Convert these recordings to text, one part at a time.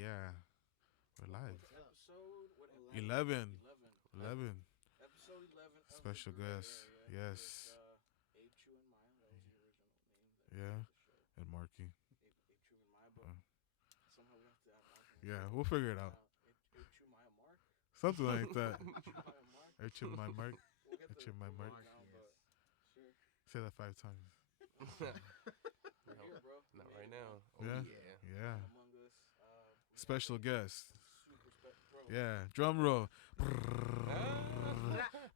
Yeah, we're live. Episode what? 11. 11. 11. Episode 11 of the Special Gray guest. Area with Yes. Abe Chu and Maya. That was the original name that we Yeah. gave the show. And Marky. Abe Chu and Maya, but Uh, somehow we have to have Mark. yeah, we'll figure it out. Abe Chu Maya Mark. Something like that. Abe Chu Maya Mark. H in my mark. We'll get H in my we'll mark. get it down, but sure. Say that 5 times. We're here, bro. Not We right made it, now. man. Oh, Yeah. yeah. Yeah. Among Us. We Special have a guest. Super special, bro. Yeah. Drum roll. Ah.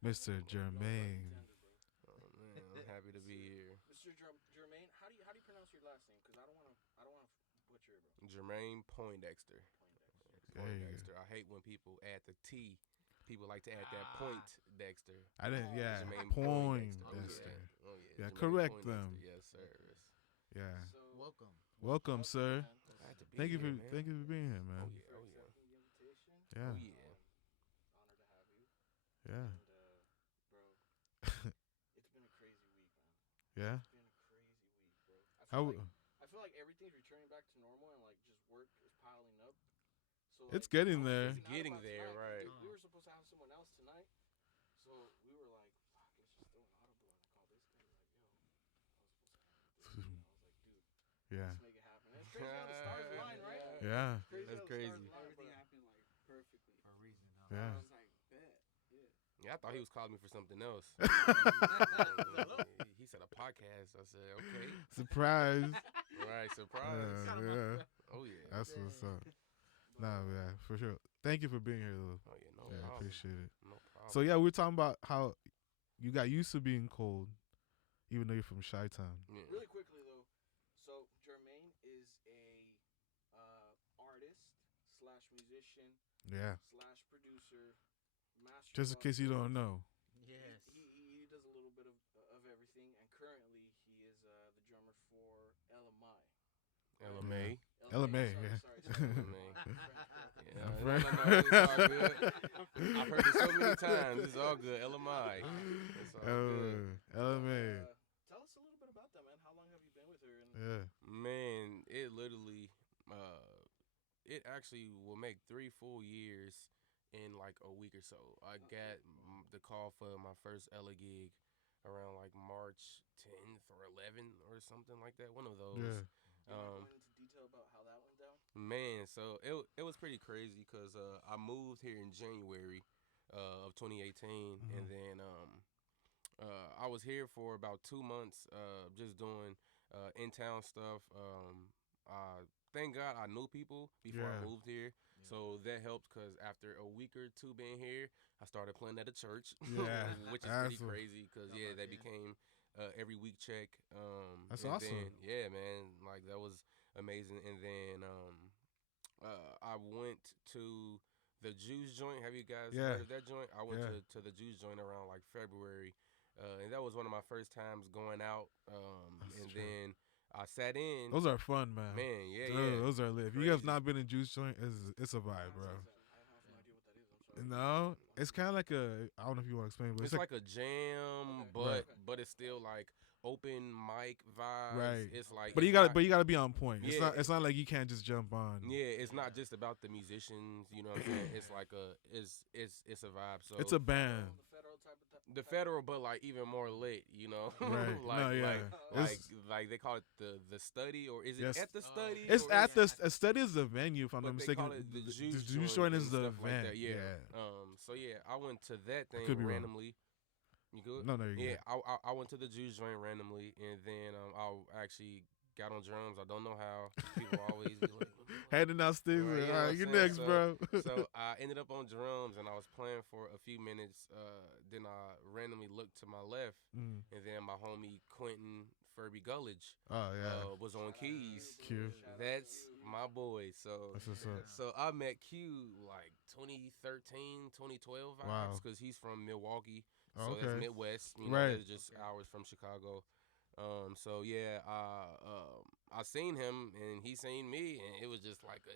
Mr. No pun Jermaine. intended, bro. Oh, man, I'm happy to be here. Mr. Jermaine, how do you pronounce your last name? Because I don't wanna butcher it, bro. Jermaine Poindexter. There you go. Poindexter. I hate when people add the T. People like to add that point Dexter. I didn't, yeah. Jermaine Poindexter. Oh, Yeah, Jermaine correct Poindexter. them. Yes, sir. Yeah. So, Welcome. Welcome, sir. man. I had to be Thank you here, for man. thank you for being here, Oh, man. yeah. For Oh, yeah. accepting the invitation. Yeah. Oh, yeah. Honored to have you. Yeah. And, bro, it's been a crazy week, man. Yeah. It's been a crazy week, bro. How I feel like everything's returning back to normal and like just work is piling up. So It's like, getting I was there. freaking It's out getting about there, tonight, 'cause, right. dude, we were supposed to have someone else tonight, so we were like, "Fuck, let's just throw an audible." And I called this guy, like, "Yo, I was supposed to have this." And I was like, "Dude, yeah. let's make it happen." And it's crazy how the stars align, right? Yeah. Crazy That's how the crazy. stars align, Everything bro. happened like perfectly. For a reason, huh? Yeah. I was like, bet. Yeah. Yeah, I thought he was calling me for something else. He said a podcast. I said, okay. Surprise. Right, surprise. Yeah. Oh, yeah. That's what's up. Nah, yeah, for sure. Thank you for being here, though. Oh, yeah, no Yeah, problem. appreciate it. No problem. So yeah, we're talking about how you got used to being cold, even though you're from Chi-Town. Yeah. Really quickly though, so Jermaine is a artist slash musician Yeah. slash producer, master. Just in case you don't know. Yes. He does a little bit of everything, and currently he is the drummer for LMI. LMA. LMA, sorry, yeah. sorry. LMA. French, Yeah, Right. no, it's all good. I've heard it so many times. It's all good. LMI. It's all good. LMA. Tell us a little bit about that, man. How long have you been with her? And Yeah. Man, it literally, it actually will make 3 full years in like a week or so. I got the call for my first Ella gig around like March 10th or 11th or something like that. One of those. Yeah. do you want to go into detail about how that went down? Man, so it was pretty crazy because I moved here in January of 2018, and then I was here for about 2 months, just doing in-town stuff. Thank God I knew people before I Yeah. moved here, so that helped because after a week or two being here, I started playing at a church, Yeah, which is pretty awesome. crazy because How yeah, about that that? became every week check. That's and awesome. Then, yeah, man, like that was amazing. And then I went to the juice joint. Have you guys Yeah. heard of that joint? I went Yeah. to the juice joint around like February, and that was one of my first times going out. That's And true. then I sat in. Those are fun, man. Man, yeah, Dude, yeah. those are lit. If you have Crazy. not been in juice joint, it's a vibe, bro. I have no idea what that is. I'm sorry. No, it's kind of like a. I don't know if you want to explain, but It's like a jam, Okay. but Right. but it's still like open mic vibes. Right. It's like, But it's you gotta, not- but you gotta be on point. It's Yeah. not. It's not like you can't just jump on. Yeah, it's not just about the musicians. You know what I'm saying? It's like it's a vibe. So It's a band. The federal type of the federal, but like even more lit. You know, Right. like, No, yeah. like It's- like they call it the study, or is it Yes. at the study? It's or at is- the study is the venue, if I'm But not they mistaken. call it the juice juice joint joint is and the stuff like event. that, yeah. So yeah, I went to that thing could be wrong. randomly. You good? No, you Yeah, I went to the juice joint randomly, and then I actually got on drums. I don't know how. People always be like, Handing out sticks. Right, you know All what right, I'm you saying? next, bro. so I ended up on drums, and I was playing for a few minutes. Then I randomly looked to my left, Mm. and then my homie Quentin Furby Gullidge Oh yeah. was on keys. Q. That's my boy. So That's what's up. so I met Q like 2013, 2012 vibes Wow. because he's from Milwaukee. So Okay. that's Midwest. You know, Right. that's just hours from Chicago. So yeah, I seen him and he seen me, and it was just like a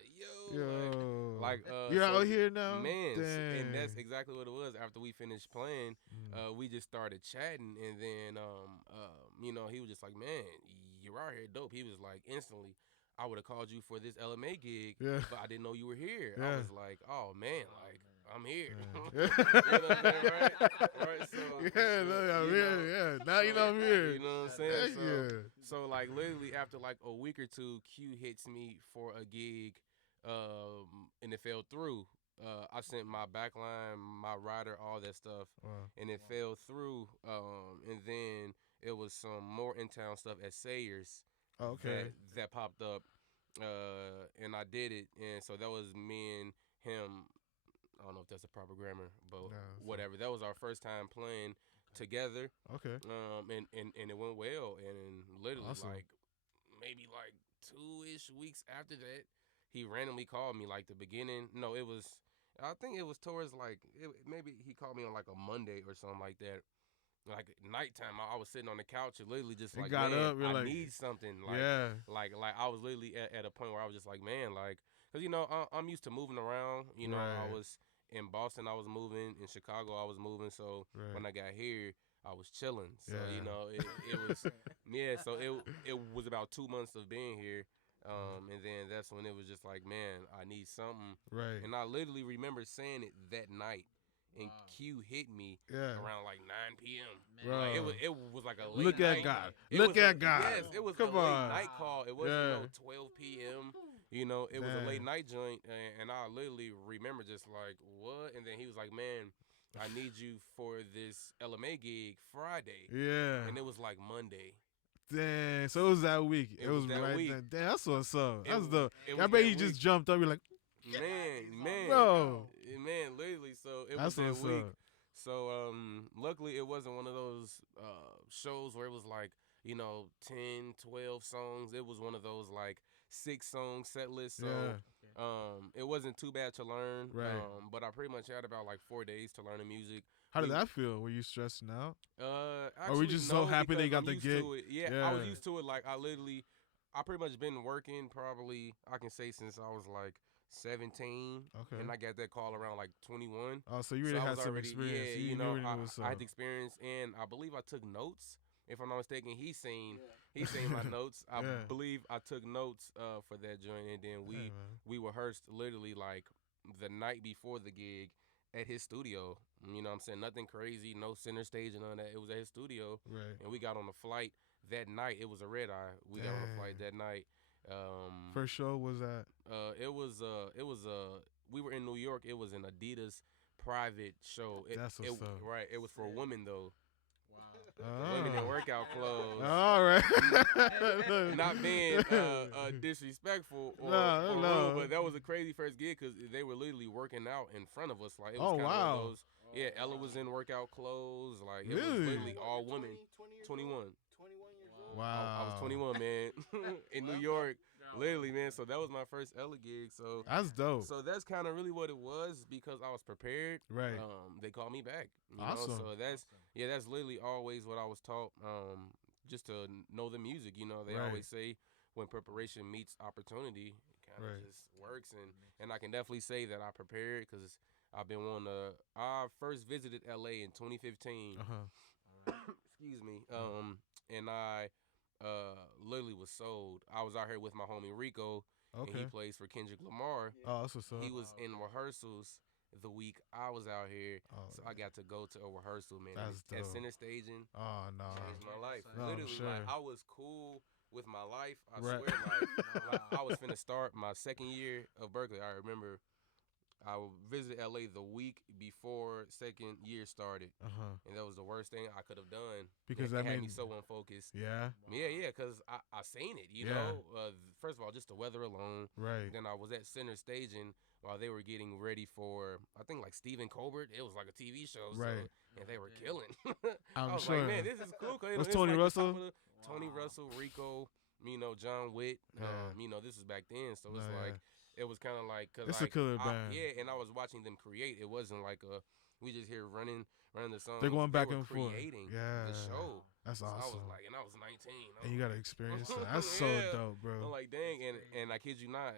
Yo. like You're so- out here now, man, and that's Dang. exactly what it was. After we finished playing, Mm. we just started chatting, and then you know, he was just like, "Man, you're out here dope." He was like, instantly, I would have called you for this LMA gig, Yeah. but I didn't know you were here. Yeah. I was like, oh man, like I'm here. Yeah. You know what I'm saying, right? Right. So Yeah, no, I'm you here. know, Yeah, now you so, know I'm here. You know what I'm saying? Heck So, yeah. so like literally after like a week or two, Q hits me for a gig, and it fell through. I sent my backline, my rider, all that stuff, Wow. and it fell through. And then it was some more in town stuff at Sayers Oh, okay. that popped up, and I did it. And so that was me and him. I don't know if that's a proper grammar, but Nah, so- whatever. That was our first time playing together, Okay. and it went well. And literally, Awesome. like maybe like 2-ish weeks after that, he randomly called me. Like the beginning, no, it was. I think it was towards like maybe he called me on like a Monday or something like that. Like nighttime, I was sitting on the couch and literally just You like, got man, up, you're I like- need something. Like, Yeah. like I was literally at a point where I was just like, man, like, cause you know I'm used to moving around. You know, I Right. was in Boston, I was moving. In Chicago, I was moving. So Right. when I got here, I was chilling. So Yeah. you know, it was yeah. So it was about 2 months of being here, and then that's when it was just like, man, I need something. Right. And I literally remember saying it that night, and Wow. Q hit me Yeah. around like 9 p.m. Bro. Like, it was like a late Look night. at God. It Look was at a- God. Yes, it was Come a late on. night call. It wasn't Yeah. no 12 p.m. You know, it was a Dang. late night joint, and I literally remember just like, what? And then he was like, man, I need you for this LMA gig Friday. Yeah. And it was like Monday. Dang. So it was that week. It It was was that right week. then. Damn, that's what's up. It That's was- dope. it I was bet that you just week. jumped up. You're like, Man, Bro. man, literally. So it that's was that what's week. up. So luckily it wasn't one of those shows where it was like, 10, 12 songs. It was one of those like 6-song set lists. So Yeah. it wasn't too bad to learn. Right. But I pretty much had about like 4 days to learn the music. How did we- that feel? Were you stressing out? Actually, just so no, happy they because got I'm the used gig? to it. Yeah, I was Yeah. used to it. Like I pretty much been working probably, I can say, since I was like 17. Okay. And I got that call around like 21. Oh, so you So already I had was some already, experience. yeah, you knew already what's I up. had experience, and I believe I took notes. If I'm not mistaken, he seen Yeah. my notes. I Yeah. believe I took notes for that joint, and then Hey, man. we rehearsed literally like the night before the gig at his studio. You know what I'm saying? Nothing crazy, no center stage and none of that. It was at his studio, Right. and we got on a flight that night. It was a red eye. We got on a flight Dang. that night. First show was that? We were in New York. It was an Adidas private show. That's what's up. Right. It was for women though. Wow. Women in Oh. workout clothes. All right. Not being disrespectful or, No, or no. rude, but that was a crazy first gig because they were literally working out in front of us. Like it was Oh, kind wow. of one of those. Yeah, Ella was in workout clothes. Like it was Really? literally all women. 21. 21 years old. Wow. I was 21, man, in New York. Literally, man. So that was my first Ella gig. So That's dope. so that's kind of really what it was because I was prepared. Right. They called me back. You Awesome. Know? So that's literally always what I was taught. Just to know the music. You know, they Right. always say when preparation meets opportunity, it kind of Right. just works. And I can definitely say that I prepared because I've been wanting to. I first visited LA in 2015. Uh-huh. Excuse me. And I literally was sold. I was out here with my homie Rico, and he Okay. plays for Kendrick Lamar. Oh, that's what's up. He was in rehearsals the week I was out here, Oh, so I got to go to a rehearsal, man. That's At dope. center staging, Oh, no. changed my life. No, I'm Literally, sure. like I was cool with my life. I Right. swear, like I was finna start my second year of Berkeley. I remember I visited LA the week before second year started, Uh-huh. and that was the worst thing I could have done Because it that had made me so unfocused. Yeah. Yeah, because I seen it, you Yeah. know. First of all, just the weather alone. Right. Then I was at center staging while they were getting ready for, I think, like Stephen Colbert. It was like a TV show. So, Right. and they were killing. I'm I was sure. like, man, this is cool. 'Cause Was it's Tony like the Russell? top of Tony Russell, Rico, John Witt. Yeah. This was back then. So it's Yeah. like, it was kind of like, cause It's like, a killer band. Yeah, and I was watching them create. It wasn't like we just here running the song. They're going back were and forth. creating Yeah. the show. That's So I awesome. was like, and I was 19. I And you was got to experience that. That's so Yeah. dope, bro. I'm like, dang, and I kid you not,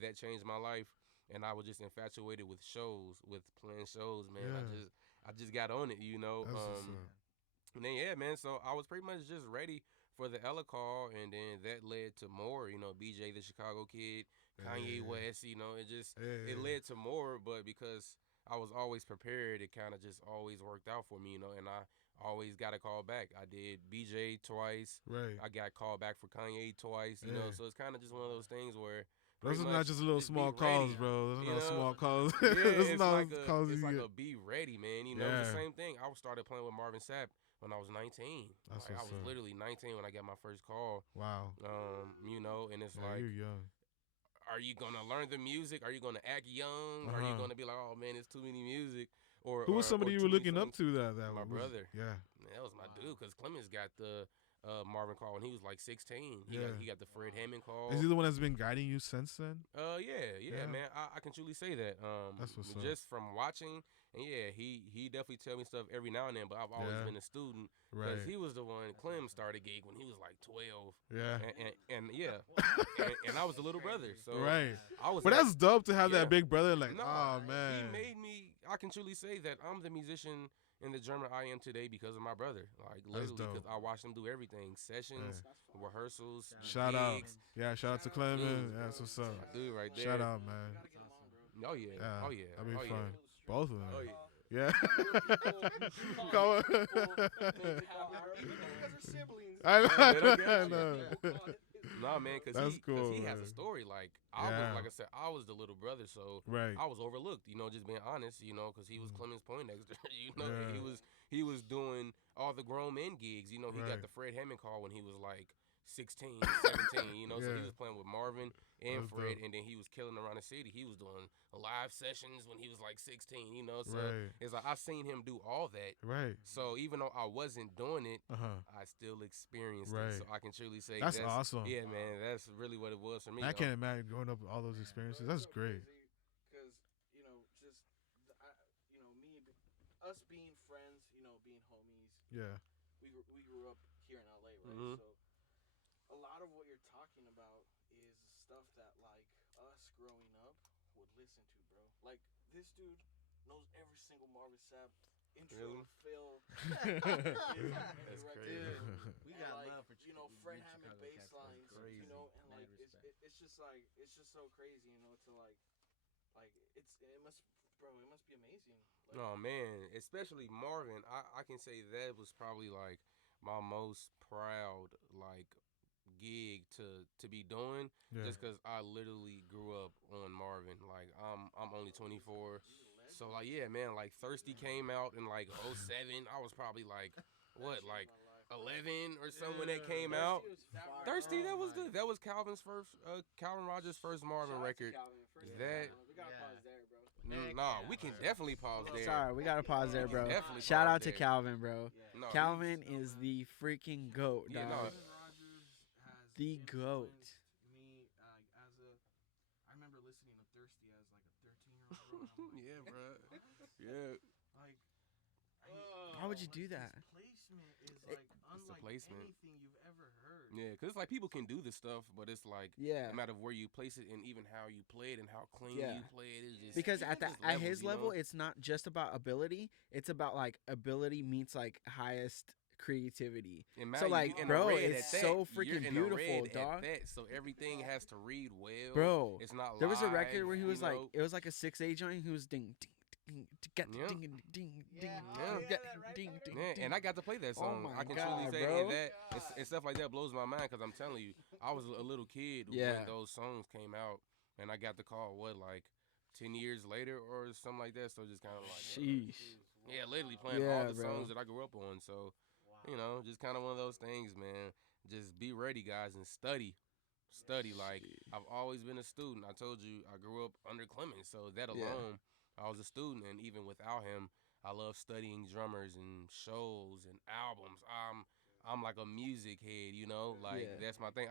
that changed my life, and I was just infatuated with shows, with playing shows, man. Yeah. I just got on it, you know. That's what's up. And then yeah, man. So I was pretty much just ready for the Ella call, and then that led to more. You know, BJ the Chicago Kid, Kanye West. You know, it led to more. But because I was always prepared, it kind of just always worked out for me. You know, and I always got a call back. I did BJ twice. Right. I got called back for Kanye twice. You know, so it's kind of just one of those things where. Those are pretty not much just little just small be ready, calls, bro. Those are you not know? small calls. Yeah, Those it's not like calls it's you like get. a be ready, man. You know, it's the Yeah. same thing. I started playing with Marvin Sapp when I was 19. That's Like I what's was up. literally 19 when I got my first call. Wow. You know, and it's Yeah, like, you're young. are you gonna learn the music? Are you gonna act young? Are you gonna be like, oh man, it's too many music? Or Who was somebody you too were many looking up songs? to that My was, brother. Yeah. Man, that was my dude, because Clemens got the Marvin call when he was like 16. He got the Fred Hammond call. Is he the one that's been guiding you since then? Yeah, man. I can truly say that. That's what's up. Just from watching, and yeah, he definitely tell me stuff every now and then. But I've always been a student because Right. he was the one. Clem started gig when he was like 12. Yeah. And yeah, and I was the little brother. So Right. I was. But that's dope to have Yeah. that big brother. Like, No, oh man. he made me. I can truly say that I'm the musician in the drummer I am today because of my brother. Like literally, dope. because I watched him do everything: sessions, rehearsals, Shout out. gigs. Yeah, shout out to Clement. Dude, Yeah, that's what's up. My dude right there. Shout out, man. Oh yeah. Yeah. Oh yeah. That'd be oh fun. yeah. Both of them. Oh yeah. Yeah. Come Come on. siblings. I Yeah, know. I know. Nah, man, because That's he cool, has a man. story. Like Yeah. like I said, I was the little brother, so Right. I was overlooked. You know, just being honest. You know, because he was Clemens Poindexter. You know, Yeah. he was doing all the grown men gigs. You know, he Right. got the Fred Hammond call when he was like 16, 17. You know, so he Yeah. was playing with Marvin and That's Fred, dope. and then he was killing around the city. He was doing live sessions when he was like 16. You know, so Right. it's like I seen him do all that. Right. So even though I wasn't doing it, Uh-huh. I still experienced Right. it. So I can truly say That's awesome. Yeah, man, that's really what it was for me. I can't imagine growing up with all those experiences. That's great. Because us being friends, being homies. Yeah. We grew up here in LA, right? Mhm. So a lot of what you're talking about is stuff that like us growing up would listen to, bro. Like this dude knows every single Marvin Sapp intro Really? to Phil. That's crazy. We got like, love for Fred mid Hammond Chicago bass cats, man. lines, Crazy. and like Mad respect. it's just so crazy, to like it must be amazing. Like, No, man, especially Marvin. I can say that was probably like my most proud like gig to be doing, Yeah. just because I literally grew up on Marvin. Like I'm only 24, so like yeah, man. Like Thirsty came out in like 07. I was probably like what, like 11 or something when that came out. Thirsty, that was good. That was Calvin Rogers' first Marvin record. That we gotta pause there, bro. nah, we can definitely pause there. Sorry, we gotta pause there, bro. Definitely Shout pause out to there. Calvin, bro. No, Calvin is the freaking goat, Yeah, dog. no. Rogers has The goat. influenced me I remember listening to Thirsty as like a 13-year-old, bro. and I'm like, Yeah, bro. Yeah. Like, Why would you do that? His placement is like unlike placement. anything you've ever heard. Yeah, because it's like people can do this stuff, but it's like Yeah. no matter where you place it and even how you play it and how clean Yeah. you play it. It's just, Because at just at his levels, you know? level, it's not just about ability. It's about like ability meets like highest creativity. And So, Matt, like, you in bro, the red it's at so that. freaking You're in the beautiful, red at dog. that, so everything has to read well. Bro, it's not. There was a live, record where he you was like, know? it was like a 6/8 joint. He was ding ding ding ding Yeah. ding ding ding Yeah. ding Oh, yeah, ding that ding right ding. Yeah, and I got to play that song. my I can God, truly say bro. and that and stuff like that blows my mind because I'm telling you, I was a little kid Yeah. when those songs came out, and I got the call like 10 years later or something like that. So just kind of like, Sheesh. yeah, literally playing Yeah, all the bro. songs that I grew up on. So just kind of one of those things, man. Just be ready, guys, and study. Like I've always been a student. I told you I grew up under Clemens, so that Yeah. alone, I was a student, and even without him, I love studying drummers and shows and albums. I'm like a music head, like Yeah. that's my thing.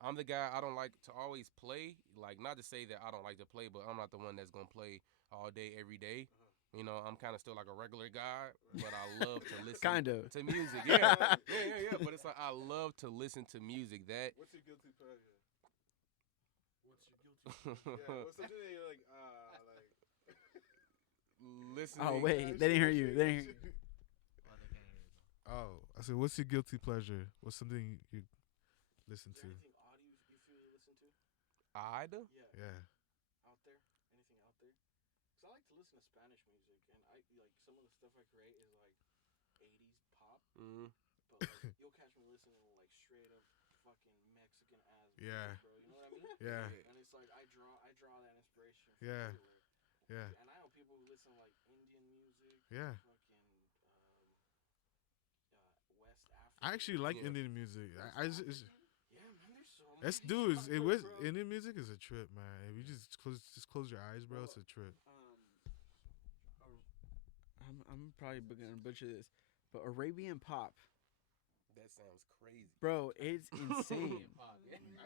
I'm the guy I don't like to always play. Like not to say that I don't like to play, but I'm not the one that's gonna play all day every day. I'm kind of still like a regular guy, but I love to listen Kind of. to music. Yeah. Yeah. But it's like I love to listen to music. That What's your guilty pleasure? What's your guilty? Yeah, what's something that you're like, listening. Oh wait, they didn't hear you. They didn't hear you. Well, they can't hear it, Oh, I said, what's your guilty pleasure? What's something you listen Is to? there anything odd you feel you listen to? Ida? Yeah, Yeah. out there. Anything out there? Cause I like to listen to Spanish music, and I like some of the stuff I create is like 80s pop, Mm. but like you'll catch me listening to like straight up fucking Mexican ass Yeah. beats, bro. You know what I mean? Yeah. And it's like I draw that inspiration from Yeah. everywhere. Yeah. And I know people who listen to like Indian music, Yeah. fucking West African. I actually like Yeah. Indian music. Yeah, man, there's so That's many dude. genres, bro. Indian music is a trip, man. If you just close your eyes, bro, it's a trip. I'm probably gonna butcher this, but Arabian pop, That sounds crazy. bro, it's insane.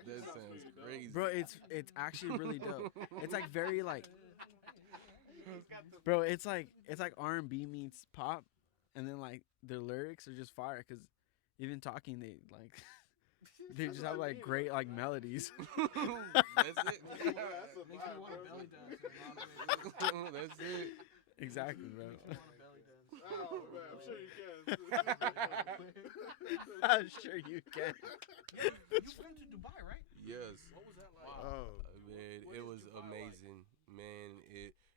That sounds crazy. Bro, it's actually really dope. It's like very like, bro, it's like R&B meets pop, and then like their lyrics are just fire. Cause even talking, they like they just have like great like melodies. That's it. Makes me want to belly dance. That's it. Exactly, bro. Oh man, I'm sure you can. I'm sure you can. You flew to Dubai, right? Yes. What was that like? Oh, Man, What it is was Dubai like? amazing. Man,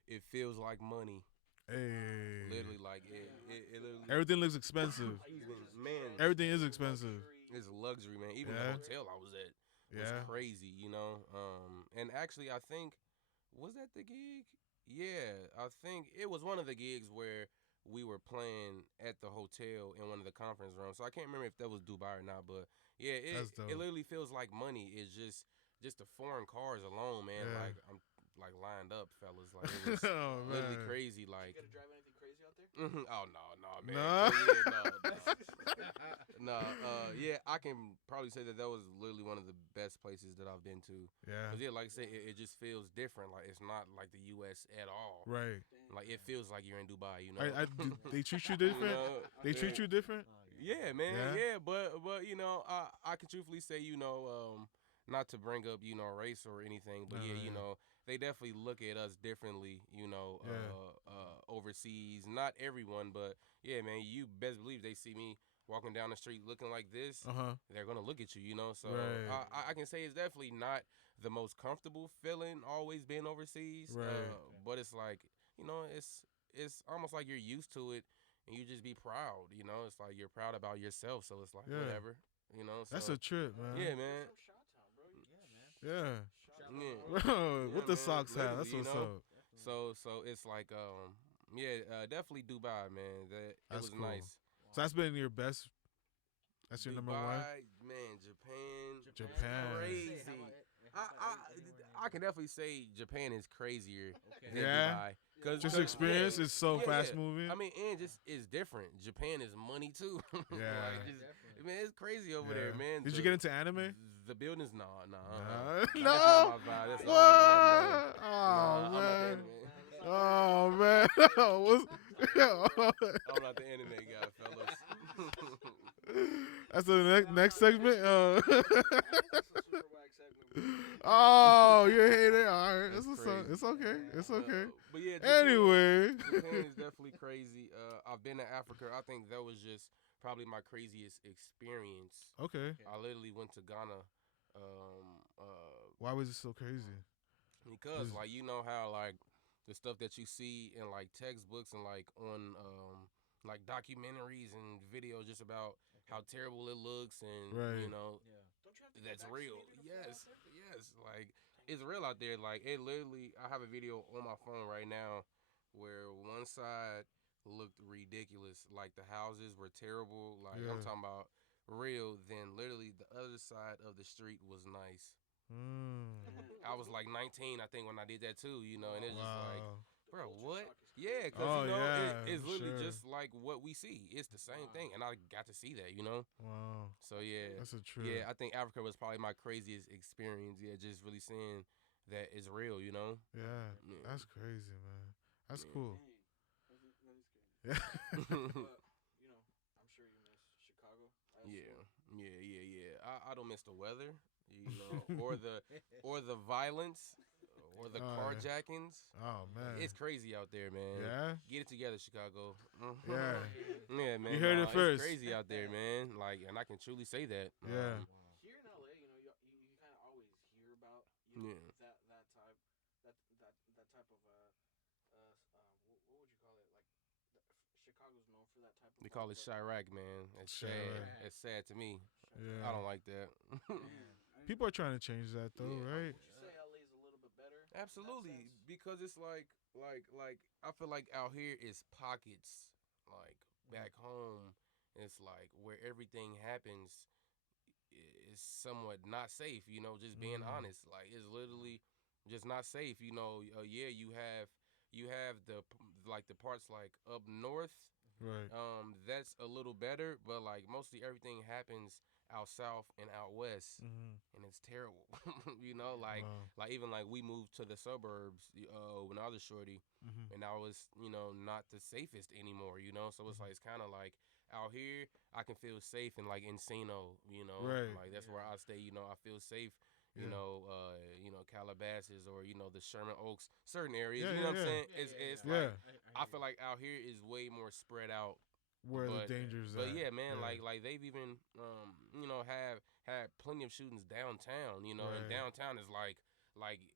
it feels like money. hey. Literally, like it literally. Everything looks expensive. Man, Everything is expensive. it's luxury, man. Even Yeah. the hotel I was at was Yeah. crazy, you know. And actually, I think was that the gig? Yeah, I think it was one of the gigs where we were playing at the hotel in one of the conference rooms. So I can't remember if that was Dubai or not, but yeah, That's dope. it literally feels like money. It's just the foreign cars alone, man. Yeah. Like I'm like lined up, fellas. Like it was Oh literally man. crazy. You Like get to drive anything crazy out there? oh no, man. Nah. Yeah, yeah, I can probably say that was literally one of the best places that I've been to. Yeah. Cause yeah, like I said, it just feels different. Like it's not like the U.S. at all. Right. Like it feels like you're in Dubai. You know. They treat you You different. know? They treat you different. Yeah, man. Yeah? Yeah, but you know, I can truthfully say, you know, not to bring up, you know, race or anything, but yeah, you know, they definitely look at us differently, you know, overseas. Not everyone, but yeah, man, you best believe they see me walking down the street looking like this, they're gonna look at you, you know. So Right. I can say it's definitely not the most comfortable feeling always being overseas, Right. but it's like, you know, it's almost like you're used to it. And you just be proud, you know. It's like you're proud about yourself, so it's like Yeah. whatever, you know. So, That's a trip, man. yeah, man. From Chi-Town, bro. Yeah. Yeah. Bro, Yeah, what the man, socks have? That's literally, what's you know? up. So it's like yeah, definitely Dubai, man. It That's was cool. nice. So that's been your best. That's your number one. Dubai, man. Japan. Crazy. I can definitely say Japan is crazier than Yeah? Dubai. Just cause, experience yeah, is so yeah, fast yeah. moving. I mean, and just it's different. Japan is money too. Yeah. Like, man, it's crazy over there, man. Did you get into anime? The buildings, nah. No. That's not my vibe. That's not my vibe, What? no. Oh I'm man. not the anime. Oh man. I'm not the anime guy, fellas. That's the next segment. That's a super whack segment. Oh, you're a hater. All right, That's it's crazy. it's okay. It's okay. But yeah, Anyway. Japan is definitely crazy. I've been to Africa. I think that was just probably my craziest experience. Okay. I literally went to Ghana. Why was it so crazy? Because like you know how like the stuff that you see in like textbooks and like on like documentaries and videos just about how terrible it looks and Right. you know Don't you have to that's get real. vaccinated before out there? Yes, like it's real out there. Like it literally, I have a video on my phone right now where one side looked ridiculous, like the houses were terrible. Like I'm Yeah. talking about real. Then literally the other side of the street was nice. I was like 19, I think, when I did that too. You know, and it's just like, Wow. bro, Culture what? shock is Yeah, crazy. because Oh, you know yeah, it's for literally sure. just like what we see. It's the same thing, and I got to see that. You know, Wow. so yeah. That's a trip. Yeah, I think Africa was probably my craziest experience. Yeah, just really seeing that it's real, you know? Yeah. Yeah. That's crazy, man. That's Yeah. cool. That is crazy. Yeah. But, you know, I'm sure you miss Chicago. I Yeah. assume. Yeah. I don't miss the weather, you know, or the violence. or the Oh, yeah. carjackings. Oh man. It's crazy out there, man. Yeah. Get it together, Chicago. Yeah. Yeah, man. You heard it first. It's crazy out there, man. Like, and I can truly say that. Yeah. Here in LA, you kind of always hear about Yeah. that type that type of what would you call it? Like Chicago's known for that type of. They call it Chirac, man. It's sad. Chirac. It's sad to me. Yeah. I don't like that. People are trying to change that though, Yeah. right? Would you say LA's a little bit better? in that Absolutely, sense? because it's like I feel like out here is pockets. Like back home, it's like where everything happens is somewhat not safe. You know, just being honest. Like it's literally just not safe. You know, yeah, you have the parts like up north. Right. That's a little better, but like mostly everything happens out south and out west, and it's terrible. You know, like Wow. like even like we moved to the suburbs when I was shorty, and I was not the safest anymore. You know, so it's like it's kind of like out here I can feel safe in like Encino. You know, Right. like that's where I stay. You know, I feel safe. You Yeah. know, Calabasas or the Sherman Oaks, certain areas. Yeah, you know yeah, what I'm yeah. saying? It's Yeah. like I feel like out here is way more spread out. Where the But dangers but at. yeah, man, like they've even have had plenty of shootings downtown. You know, and Right. downtown is like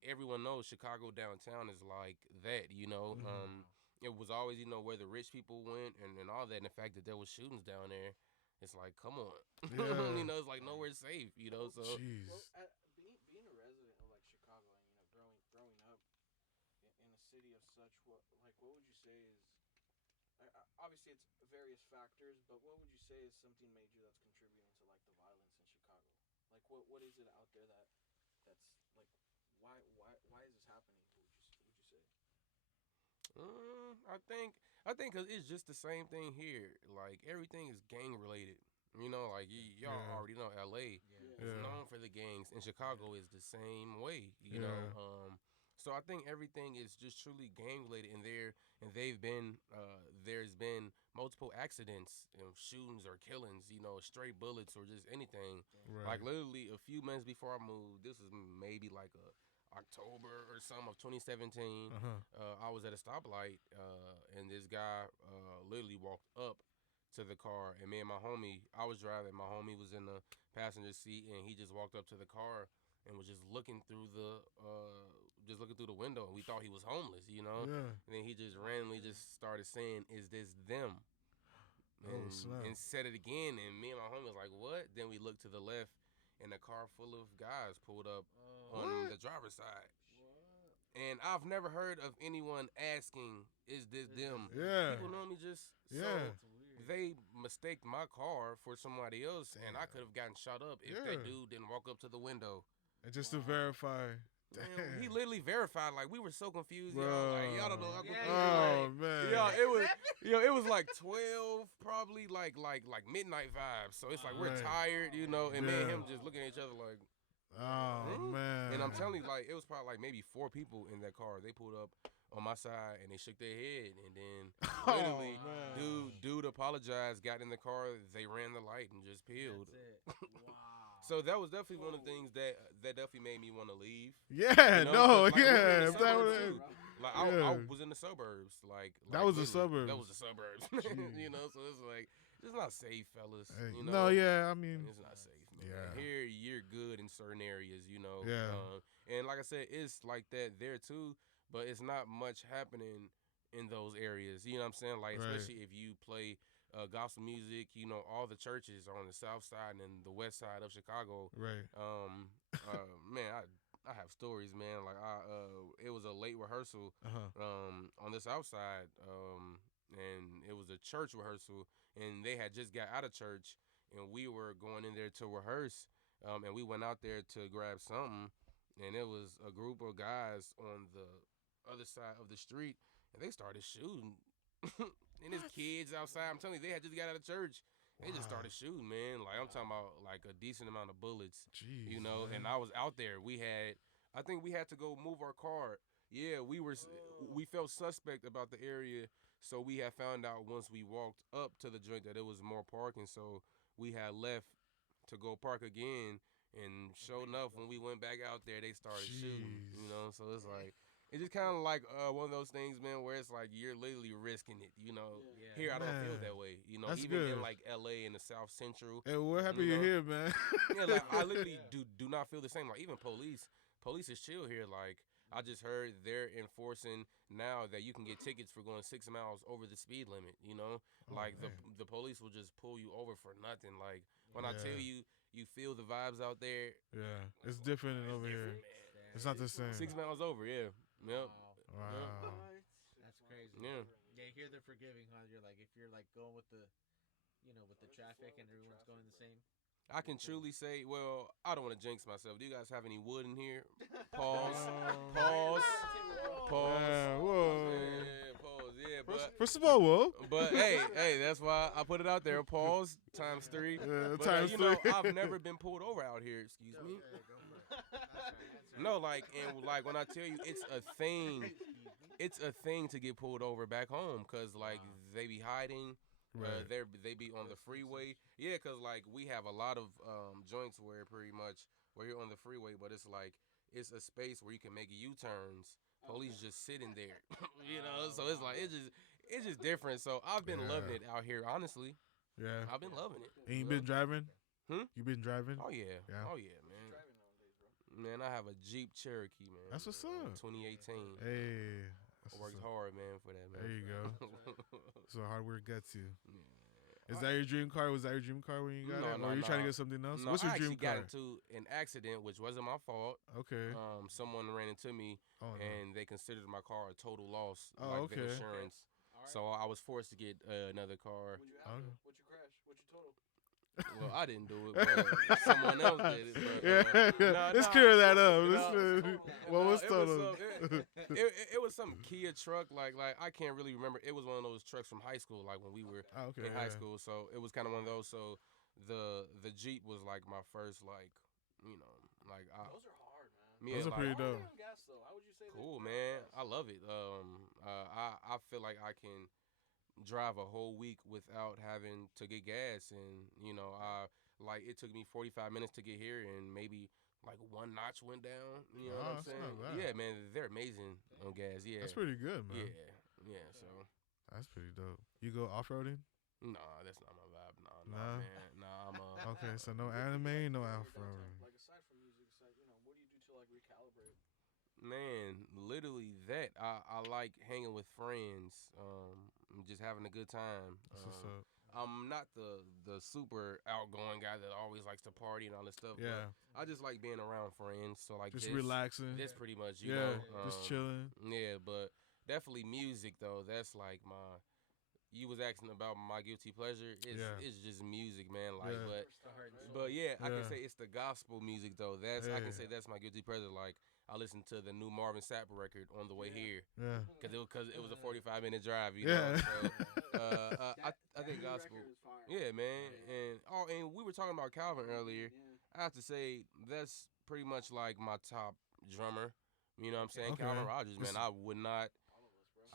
everyone knows Chicago downtown is like that. You know, it was always where the rich people went and all that. And the fact that there was shootings down there, it's like come on, Yeah. you know, it's like nowhere safe. You know, so Jeez. Well, being a resident of like Chicago and growing up in a city of such, what would you say is obviously it's various factors, but what would you say is something major that's contributing to like the violence in Chicago? Like what is it out there that's like why is this happening? Would you say? I think because it's just the same thing here. Like everything is gang related. You know, like y'all Yeah. already know LA is Yeah. known for the gangs, and Chicago is the same way. You Yeah. know, so I think everything is just truly gang related, and there's been multiple accidents, shootings or killings. You know, stray bullets or just anything. Right. Like literally a few months before I moved, this was maybe like October or something of 2017. I was at a stoplight, and this guy literally walked up to the car, and me and my homie, I was driving. My homie was in the passenger seat, and he just walked up to the car and was just looking through the window, and we thought he was homeless, you know. Yeah. And then he just randomly just started saying, "Is this them?" Oh, snap. And said it again, and me and my homie was like, "What?" Then we looked to the left, and a car full of guys pulled up on the driver's side. And I've never heard of anyone asking, "Is this them?" Yeah. People normally just Yeah. they mistaked my car for somebody else, and I could have gotten shot up if Yeah. that dude didn't walk up to the window. And just to verify. Man, he literally verified. Like we were so confused, Bro. y'all. Like y'all don't know how confused. Oh Like, man. it was like 12, probably like midnight vibes. So it's like we're Right. tired, you know, and me and Yeah. him just looking at each other like. Oh man. And I'm telling you, like it was probably like maybe 4 people in that car. They pulled up on my side and they shook their head, and then literally, man. dude apologized, got in the car, they ran the light and just peeled. That's it. Wow. So that was definitely one of the things that definitely made me want to leave. Yeah. You know, No. 'cause, like, we were in Yeah. the If that suburbs, was too. Like I Yeah. was in the suburbs. That was the literally, That suburbs. was the suburbs. Jeez. You know, so it's like it's not safe, fellas. Hey, You know? no. Yeah. I mean. It's not safe, man. Yeah. Here, you're good in certain areas, you know. Yeah. And like I said, it's like that there too, but it's not much happening in those areas. You know what I'm saying? Like, Right. especially if you play gospel music, you know, all the churches are on the south side and the west side of Chicago. Right. Man, I have stories, man. Like, it was a late rehearsal on the south side, and it was a church rehearsal, and they had just got out of church, and we were going in there to rehearse, and we went out there to grab something, and it was a group of guys on the other side of the street, and they started shooting. And there's kids outside. I'm telling you, they had just got out of church. They just started shooting, man. Like I'm talking about, like a decent amount of bullets. Jeez, you know, man. and I was out there. I think we had to go move our car. Yeah, we felt suspect about the area, so we had found out once we walked up to the joint that it was more parking. So we had left to go park again. And sure enough, when we went back out there, they started shooting. Jeez. You know, so it's like it's just kind of like one of those things, man, where it's like you're literally risking it. Yeah. Here I don't feel Man, that way. that's Even in good. like L.A. in the South Central. Hey, we're happy You you're know? here, man. Yeah, like I literally Yeah. do not feel the same. Like even police is chill here. Like I just heard they're enforcing now that you can get tickets for going 6 miles over the speed limit. Oh, Like man. the police will just pull you over for nothing. Like when I tell Yeah. you feel the vibes out there. Yeah, it's different than It's over different, here. man. It's not the same. 6 miles over, yeah. Yep. Wow. That's crazy. Yeah. Yeah, here they're forgiving, huh? You're like, if you're like going with the, with the traffic and everyone's going the same. I can truly say, well, I don't want to jinx myself. Do you guys have any wood in here? Pause. Pause. Pause. Whoa. Yeah, pause. Yeah, but First of all, whoa. hey, that's why I put it out there. Pause times 3. Yeah, But times three. I've never been pulled over out here. Excuse me. No, like, and like when I tell you, it's a thing. It's a thing to get pulled over back home, cause like they be hiding. Right. They be on the freeway. Yeah, cause like we have a lot of joints where pretty much where you're on the freeway, but it's like it's a space where you can make U-turns. Police just sitting there, So it's like it's just different. So I've been loving it out here, honestly. Yeah. I've been loving it. And you been driving? Hmm? You been driving? Oh yeah. Yeah. Oh yeah, man. Driving nowadays, bro. Man, I have a Jeep Cherokee, man. That's what's up. 2018. Hey. That's I worked what's up. hard, man, for that, man. There you go. So hard work gets you. Yeah. Is that your dream car? Was that your dream car when you got it? Or are you trying to get something else? No, What's your I dream actually got car? into an accident, which wasn't my fault. Okay. Someone ran into me, Oh, no. and they considered my car a total loss, Oh, like the okay. insurance. So I was forced to get another car. What'd you have? Okay. What'd you crash? What'd you total? Well, I didn't do it, but someone else did it. But, Yeah, let's clear that up. No, What was it total? it was some Kia truck, like I can't really remember. It was one of those trucks from high school, like when we were Oh, okay. in high school. So it was kind of one of those. So the Jeep was like my first, like like Those are hard, man. yeah, Those are like, pretty Why are dope. they on gas though? How would you say they're cool, on man. gas? I love it. I feel like I can drive a whole week without having to get gas, and I like it took me 45 minutes to get here, and maybe like one notch went down. You know what I'm that's not saying? bad. Yeah, man, they're amazing on gas. Yeah, That's pretty good, man. yeah. So That's pretty dope. You go off roading? nah, that's not my vibe. Nah, Nah? man. Nah, I'm Okay, so no anime, no off Downtime. roading. Like aside from music, aside, what do you do to like recalibrate? man. Literally that. I like hanging with friends. Just having a good time. That's what's up. I'm not the super outgoing guy that always likes to party and all this stuff. Yeah. But I just like being around friends. So like Just this, relaxing. This pretty much, Yeah, just chilling. Yeah, but definitely music though. That's like my. You was asking about my guilty pleasure. It's just music, man. Like, Yeah. but yeah, I can Yeah. say it's the gospel music though. I can Yeah. say that's my guilty pleasure. Like I listened to the new Marvin Sapp record on the way here Yeah. because it was a 45-minute drive. Yeah. So, I think gospel. Yeah, man. And we were talking about Calvin earlier. I have to say that's pretty much like my top drummer. You know what I'm saying? Okay. Calvin Rogers, man. This-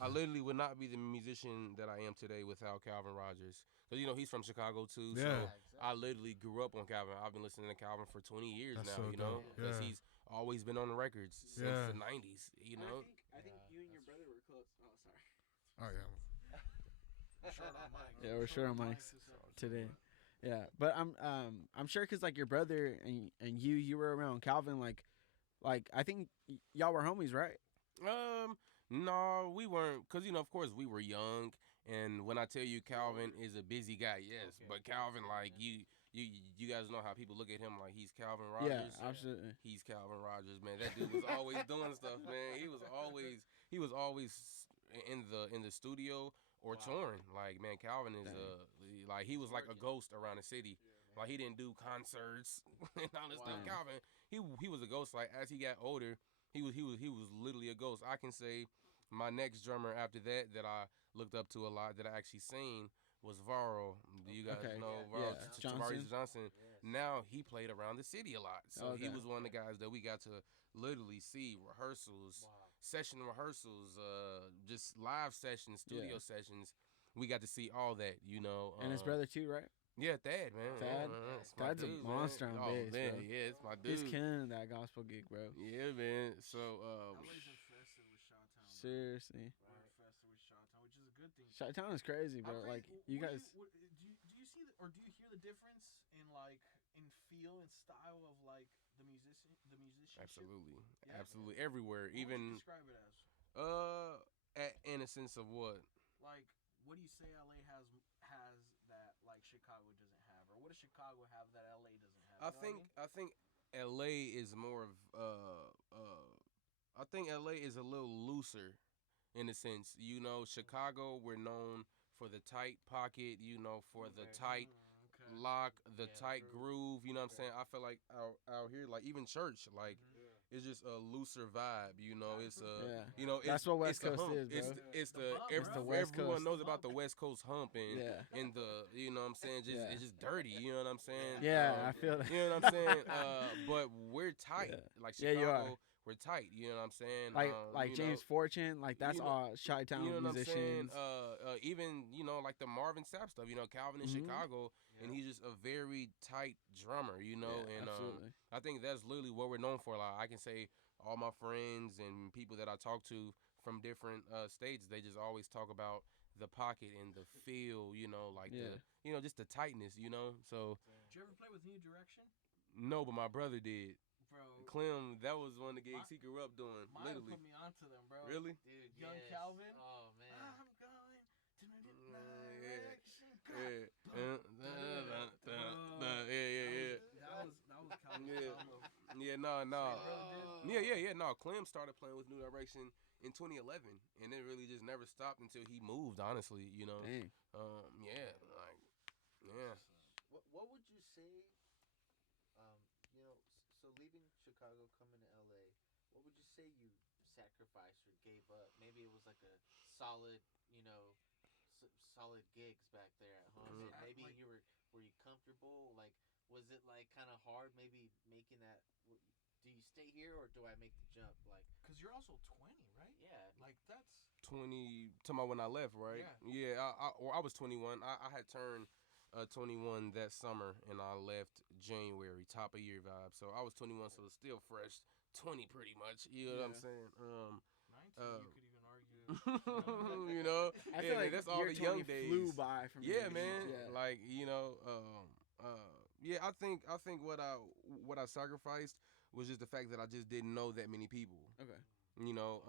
I literally would not be the musician that I am today without Calvin Rogers. Because, he's from Chicago, too. Yeah. So I literally grew up on Calvin. I've been listening to Calvin for 20 years That's now, so dope. Because Yeah. he's always been on the records since Yeah. the 90s, I think you and your brother were close. Oh, sorry. Oh, yeah. Yeah, we're short on mics today. Yeah, but I'm sure because like your brother and you were around Calvin, like I think y'all were homies, right? No, we weren't. Because, of course, we were young. And when I tell you Calvin is a busy guy, yes. But Calvin, like, you guys know how people look at him like he's Calvin Rogers. Yeah, absolutely. He's Calvin Rogers, man. That dude was always doing stuff, man. He was always in the studio or touring. Like, man, Calvin is like he was like a ghost around the city. Like he didn't do concerts and all this stuff. Calvin, he was a ghost. Like as he got older, he was literally a ghost. I can say my next drummer after that I looked up to a lot that I actually seen was Varro. Do you guys know Varro? Yeah. Tavares Johnson. Now he played around the city a lot, so he was one of the guys that we got to literally see rehearsals, session rehearsals, just live sessions, studio sessions. We got to see all that, And his brother too, right? Yeah, Thad, man. Thad? It's my Thad's a dude, monster man. on bass, man, bro. yeah, it's my dude. He's killing that gospel gig, bro. Yeah, man. So, Seriously. Word Fest with Chi-Town, which is a good thing. Chi-Town is crazy, bro. Like you guys. Do you see or do you hear the difference in like in feel and style of like the musicianship? Absolutely, Yeah. absolutely everywhere. What would you Even describe it as? in a sense of what? Like, what do you say LA has that like Chicago doesn't have, or what does Chicago have that LA doesn't have? I think LA is more of I think LA is a little looser in a sense. You know, Chicago, we're known for the tight pocket, you know, for the tight lock, the tight groove, you know what I'm saying? I feel like out here, like even church, like it's just a looser vibe, you know. It's you know, that's what West it's Coast hump. is, bro. It's The bump, every, bro. West everyone Coast. knows about the West Coast hump and Yeah. and the, you know what I'm saying, just Yeah. it's just dirty, you know what I'm saying? Yeah, I feel that. You know what I'm saying? But we're tight. Yeah. Like Yeah, you Chicago, are. we're tight, you know what I'm saying? Like you James know, Fortune, like that's you know- all Chi-Town you know what I'm saying? musicians. Even, you know, like the Marvin Sapp stuff, you know, Calvin in Mhm. Chicago, and he's just a very tight drummer, you know, Yeah, and absolutely. I think that's literally what we're known for. Like I can say all my friends and people that I talk to from different states, they just always talk about the pocket and the feel, you know, like the, you know, just the tightness, you know. So Did you ever play with New Direction? no, but my brother did. Bro, Clem, that was one of the gigs he grew up doing. Maya Literally. put me onto them, bro. Really? Dude, Young yes. Calvin. Oh man. I'm going to the Yeah. direction. Yeah. That was Calvin's Yeah. combo. Yeah, no. Brother Yeah. No, Clem started playing with New Direction in 2011, and it really just never stopped until he moved. Honestly, you know. Dang. Yeah, like, yeah. What would you say? You know, so leaving Chicago, coming to LA, what would you say you sacrificed or gave up? Maybe it was like a solid, you know, solid gigs back there at home. Mhm. And maybe were you comfortable? Like, was it like kind of hard? Maybe making that. Do you stay here or do I make the jump? Like, Because you're also 20, right? yeah, Like, that's... 20. Talking about when I left, right? Yeah. I was 21. I had turned 21 that summer, and I left January, top of year vibe. So I was 21, so it's still fresh. 20 pretty much. You know what I'm Yeah. saying? 19, you could even argue. You know, I feel like that's all the young days. flew by from Yeah, the man. beginning. Yeah. Like, you know, yeah. I think what I sacrificed was just the fact that I just didn't know that many people. Okay. You know,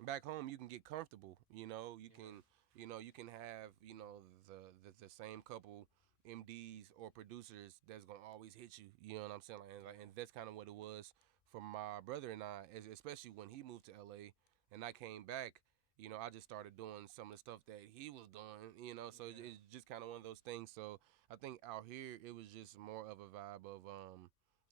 back home you can get comfortable. You know, you can have, you know, the same couple MDs or producers that's gonna always hit you. You know what I'm saying? And that's kind of what it was for my brother and I, especially when he moved to LA and I came back. You know, I just started doing some of the stuff that he was doing. You know, so it's just kind of one of those things. So I think out here it was just more of a vibe of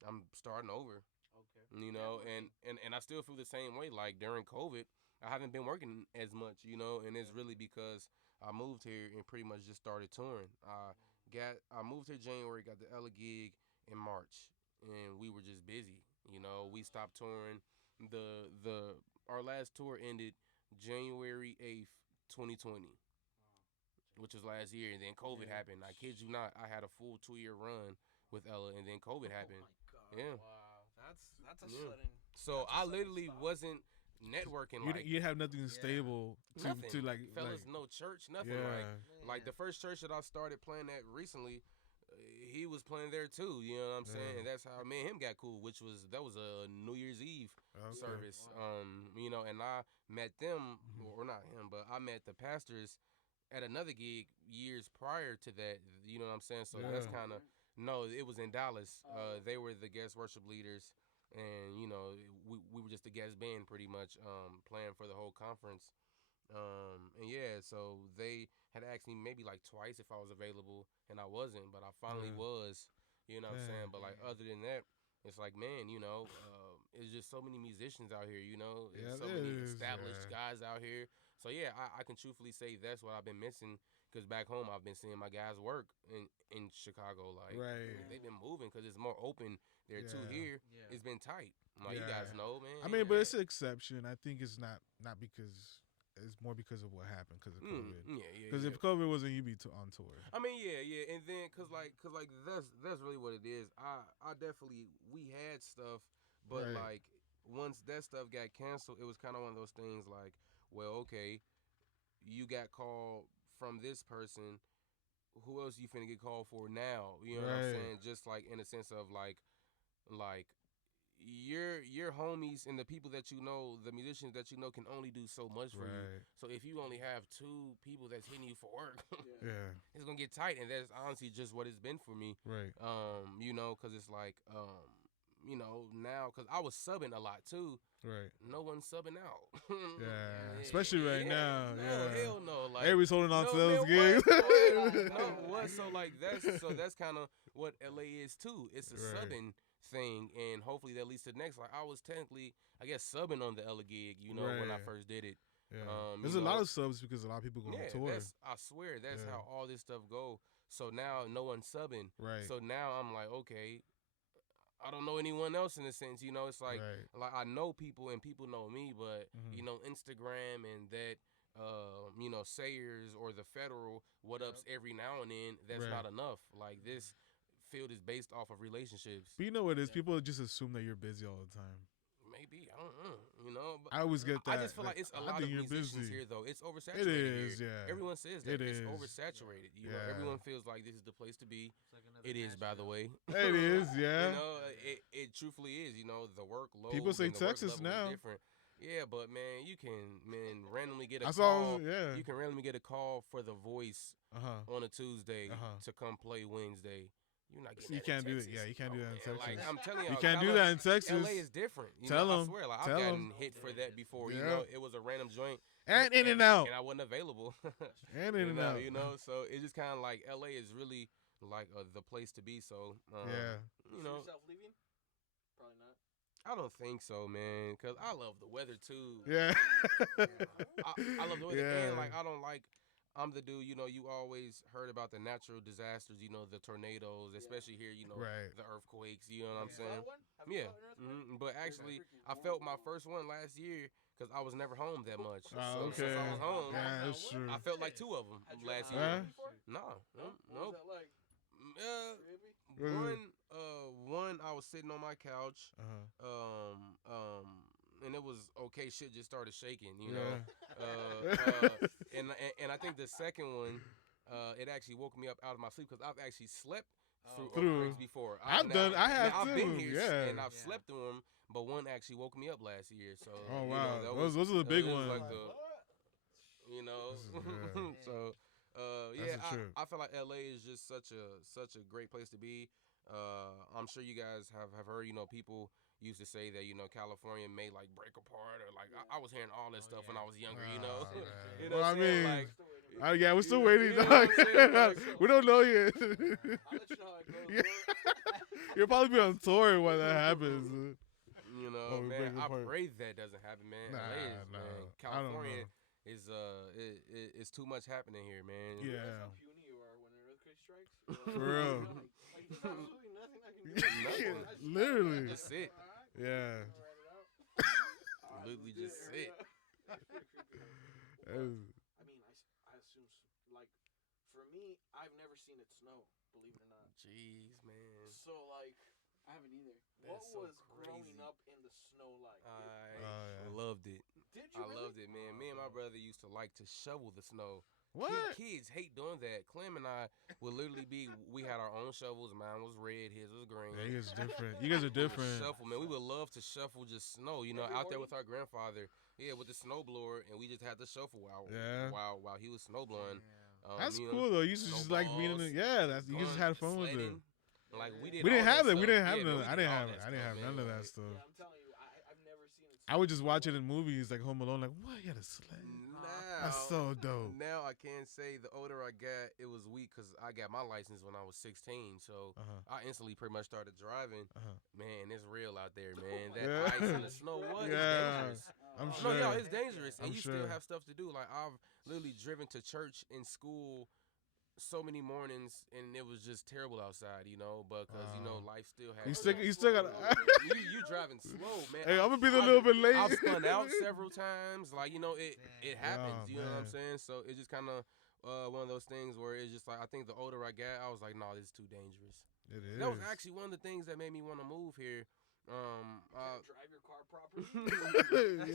I'm starting over. okay. You know, and I still feel the same way. Like during COVID, I haven't been working as much, you know, and it's really because I moved here and pretty much just started touring. I moved here January, got the Ella gig in March, and we were just busy. You know, we stopped touring. Our last tour ended January 8th, 2020, which was last year, and then COVID happened. I kid you not, I had a full 2-year run with Ella, and then COVID happened. Oh my God. Yeah. Wow. That's a Yeah. sudden... So That's a I sudden literally stop. wasn't networking like You have nothing stable nothing. to like fellas, like, no church, nothing. yeah. Like the first church that I started playing at recently, he was playing there too. You know what I'm saying? Yeah. And that's how me and him got cool. That was a New Year's Eve Okay. service. You know, and I met them, or not him, but I met the pastors at another gig years prior to that. You know what I'm saying? So that's Yeah. kind of no. It was in Dallas. They were the guest worship leaders. And you know, we were just a guest band pretty much, playing for the whole conference, and yeah, so they had asked me maybe like twice if I was available, and I wasn't, but I finally Yeah. was, you know what I'm Yeah. saying. But like other than that, it's like, man, you know, it's just so many musicians out here, you know, Yeah, so it many is, established yeah. guys out here. So yeah, I can truthfully say that's what I've been missing. Cause back home I've been seeing my guys work in Chicago, like Right. they've been moving, cause it's more open there too. Yeah. Here Yeah. it's been tight. Like you Yeah. guys know, man. I mean, but it's an exception. I think it's not because it's more because of what happened because of COVID. Yeah. Because if COVID wasn't, you'd be on tour. I mean, yeah, and then cause like that's really what it is. I definitely we had stuff, but Right. like once that stuff got canceled, it was kind of one of those things like well, okay, you got called from this person. Who else you finna get called for now? You know what I'm Right. saying? Just like in a sense of like your homies and the people that you know, the musicians that you know, can only do so much for you. Right. So if you only have 2 people that's hitting you for work, Yeah. it's gonna get tight, and that's honestly just what it's been for me. Right. You know, cause it's like, you know, now, cause I was subbing a lot too. Right. No one's subbing out. Yeah. Especially right now. No, Yeah. hell no. Like, Everybody's holding on to no, those man, gigs. what? No, what? So like that's kind of what LA is too. It's a Right. subbing thing, and hopefully that leads to the next. Like, I was technically, I guess, subbing on the LA gig, you know, when I Right. first did it. Yeah. You There's a know, lot of subs because a lot of people go on yeah, tour. I swear that's Yeah. how all this stuff go. So now no one's subbing. Right. So now I'm like, okay, I don't know anyone else in a sense. You know, it's like Right. I know people and people know me, but Mhm. you know, Instagram and that. You know, Sayers or the Federal what ups every now and then. That's Right. not enough. Like, this field is based off of relationships. But you know what it is? People just assume that you're busy all the time. Maybe, I don't know. You know, but I always get that. I just feel like it's a I lot of think you're musicians busy. here, though. It's oversaturated. It is, here. yeah. Everyone says that It it's is. oversaturated. You know, Yeah. everyone feels like this is the place to be. It's like another It is, by the Nashville. way. It is, yeah. You know, it truthfully is. You know, the workload. People say and the work Texas level is now. different. Yeah, but man, you can randomly get a I call. saw, yeah. You can randomly get a call for The Voice Uh-huh. on a Tuesday Uh-huh. to come play Wednesday. You're not getting You that can't in do it. Texas. Yeah, you can't do that in man. Like, Texas. I'm telling You y'all, can't do that in Texas. LA is different. You Tell know, 'em. I swear, like, I've Tell 'em. gotten hit for that before. You Yeah. know, it was a random joint. And in and out. And I wasn't available. And in and out. You know, so it's just kind of like LA is really like the place to be. So, Yeah. you See know, yourself leaving? Probably not. I don't think so, man, because I love the weather too. Yeah. I love the weather, Yeah. and like I don't like. I'm the dude, you know, you always heard about the natural disasters, you know, the tornadoes, especially here, you know, Right. the earthquakes, you know what I'm You saying? felt one? Have you Yeah. felt an earthquake? But actually, I felt my first one last year because I was never home that much. Oh, So okay. since I was home, Yeah, that's true. I felt like 2 of them Had you last ever year. Huh? had one before? No, No? What nope. was that like? Uh, Trippy? one, I was sitting on my couch, Uh-huh. and it was okay. Shit just started shaking, you Yeah. know. And I think the second one, it actually woke me up out of my sleep because I've actually slept through Through. earthquakes before. I have been too, here, yeah. and I've Yeah. slept through them, but one actually woke me up last year. So Oh, you wow. know, that Those are the big it was ones. like you know, This is- yeah. so That's yeah, a trip. I feel like LA is just such a great place to be. I'm sure you guys have heard, you know, people used to say that, you know, California may like break apart, or like I was hearing all this stuff when I was younger, you know. Oh, man. You know Well, what I I'm saying? mean, Like, yeah, we're still you waiting. know what I'm saying? Like, We don't know yet. I'll let you know how it goes. Yeah. bro. You'll probably be on tour when that happens. you know, Oh, we break man, I apart. pray that doesn't happen, man. Nah, LA is, no. man. I don't California know. is it's too much happening here, man. Yeah. Realize how puny you are when an earthquake strikes? You're For real. Like, there's absolutely nothing I can do. Nothing. I just- Literally. Just sit. Alright, Yeah. I'll write it out. Alright, Literally let's do just it. sit. That's pretty creepy. That was- I mean, I assume, like, for me, I've never seen it snow, believe it or not. Jeez, man. So, like, I haven't either. what That's so was growing crazy. up in the snow like? I yeah. loved it. Did you I really? loved it, man. Me and my brother used to like to shovel the snow. What? Kids hate doing that. Clem and I would literally be. We had our own shovels. Mine was red. His was green. Yeah, you guys are different. You guys are We would different. Shuffle, man. We would love to shuffle just snow, you know, Every out there morning? with our grandfather. Yeah, with the snow blower, and we just had to shuffle Yeah. while he was snow blowing. That's you know, cool though. You used to just like being in the, yeah. That's you just going had fun with it. sledding. Like we did. We didn't all have that. stuff. We didn't have Yeah, none. man, we I did didn't all have. that I didn't stuff, have man. none of that Like, stuff. Yeah, I'm telling you, I've never seen it. I would just watch it in movies like Home Alone. Like, what? You had a sled? Now, That's so dope. Now I can say the older I got, it was weak because I got my license when I was 16. So I instantly pretty much started driving. Man, it's real out there, man. That Yeah. ice and the snow, what? Yeah. It's dangerous. I'm No, sure. yo, it's dangerous, and I'm you sure. still have stuff to do. Like I've literally driven to church and school so many mornings, and it was just terrible outside, you know. But because you know life still has. You still got. you driving slow, man. Hey, I'm gonna be a little bit late. I've spun out several times. Like, you know, it happens. Oh, You know what I'm man. saying? So it's just kind of one of those things where it's just like I think the older I got, I was like, no, this is too dangerous. It is. That was actually one of the things that made me want to move here. Can't drive your car properly.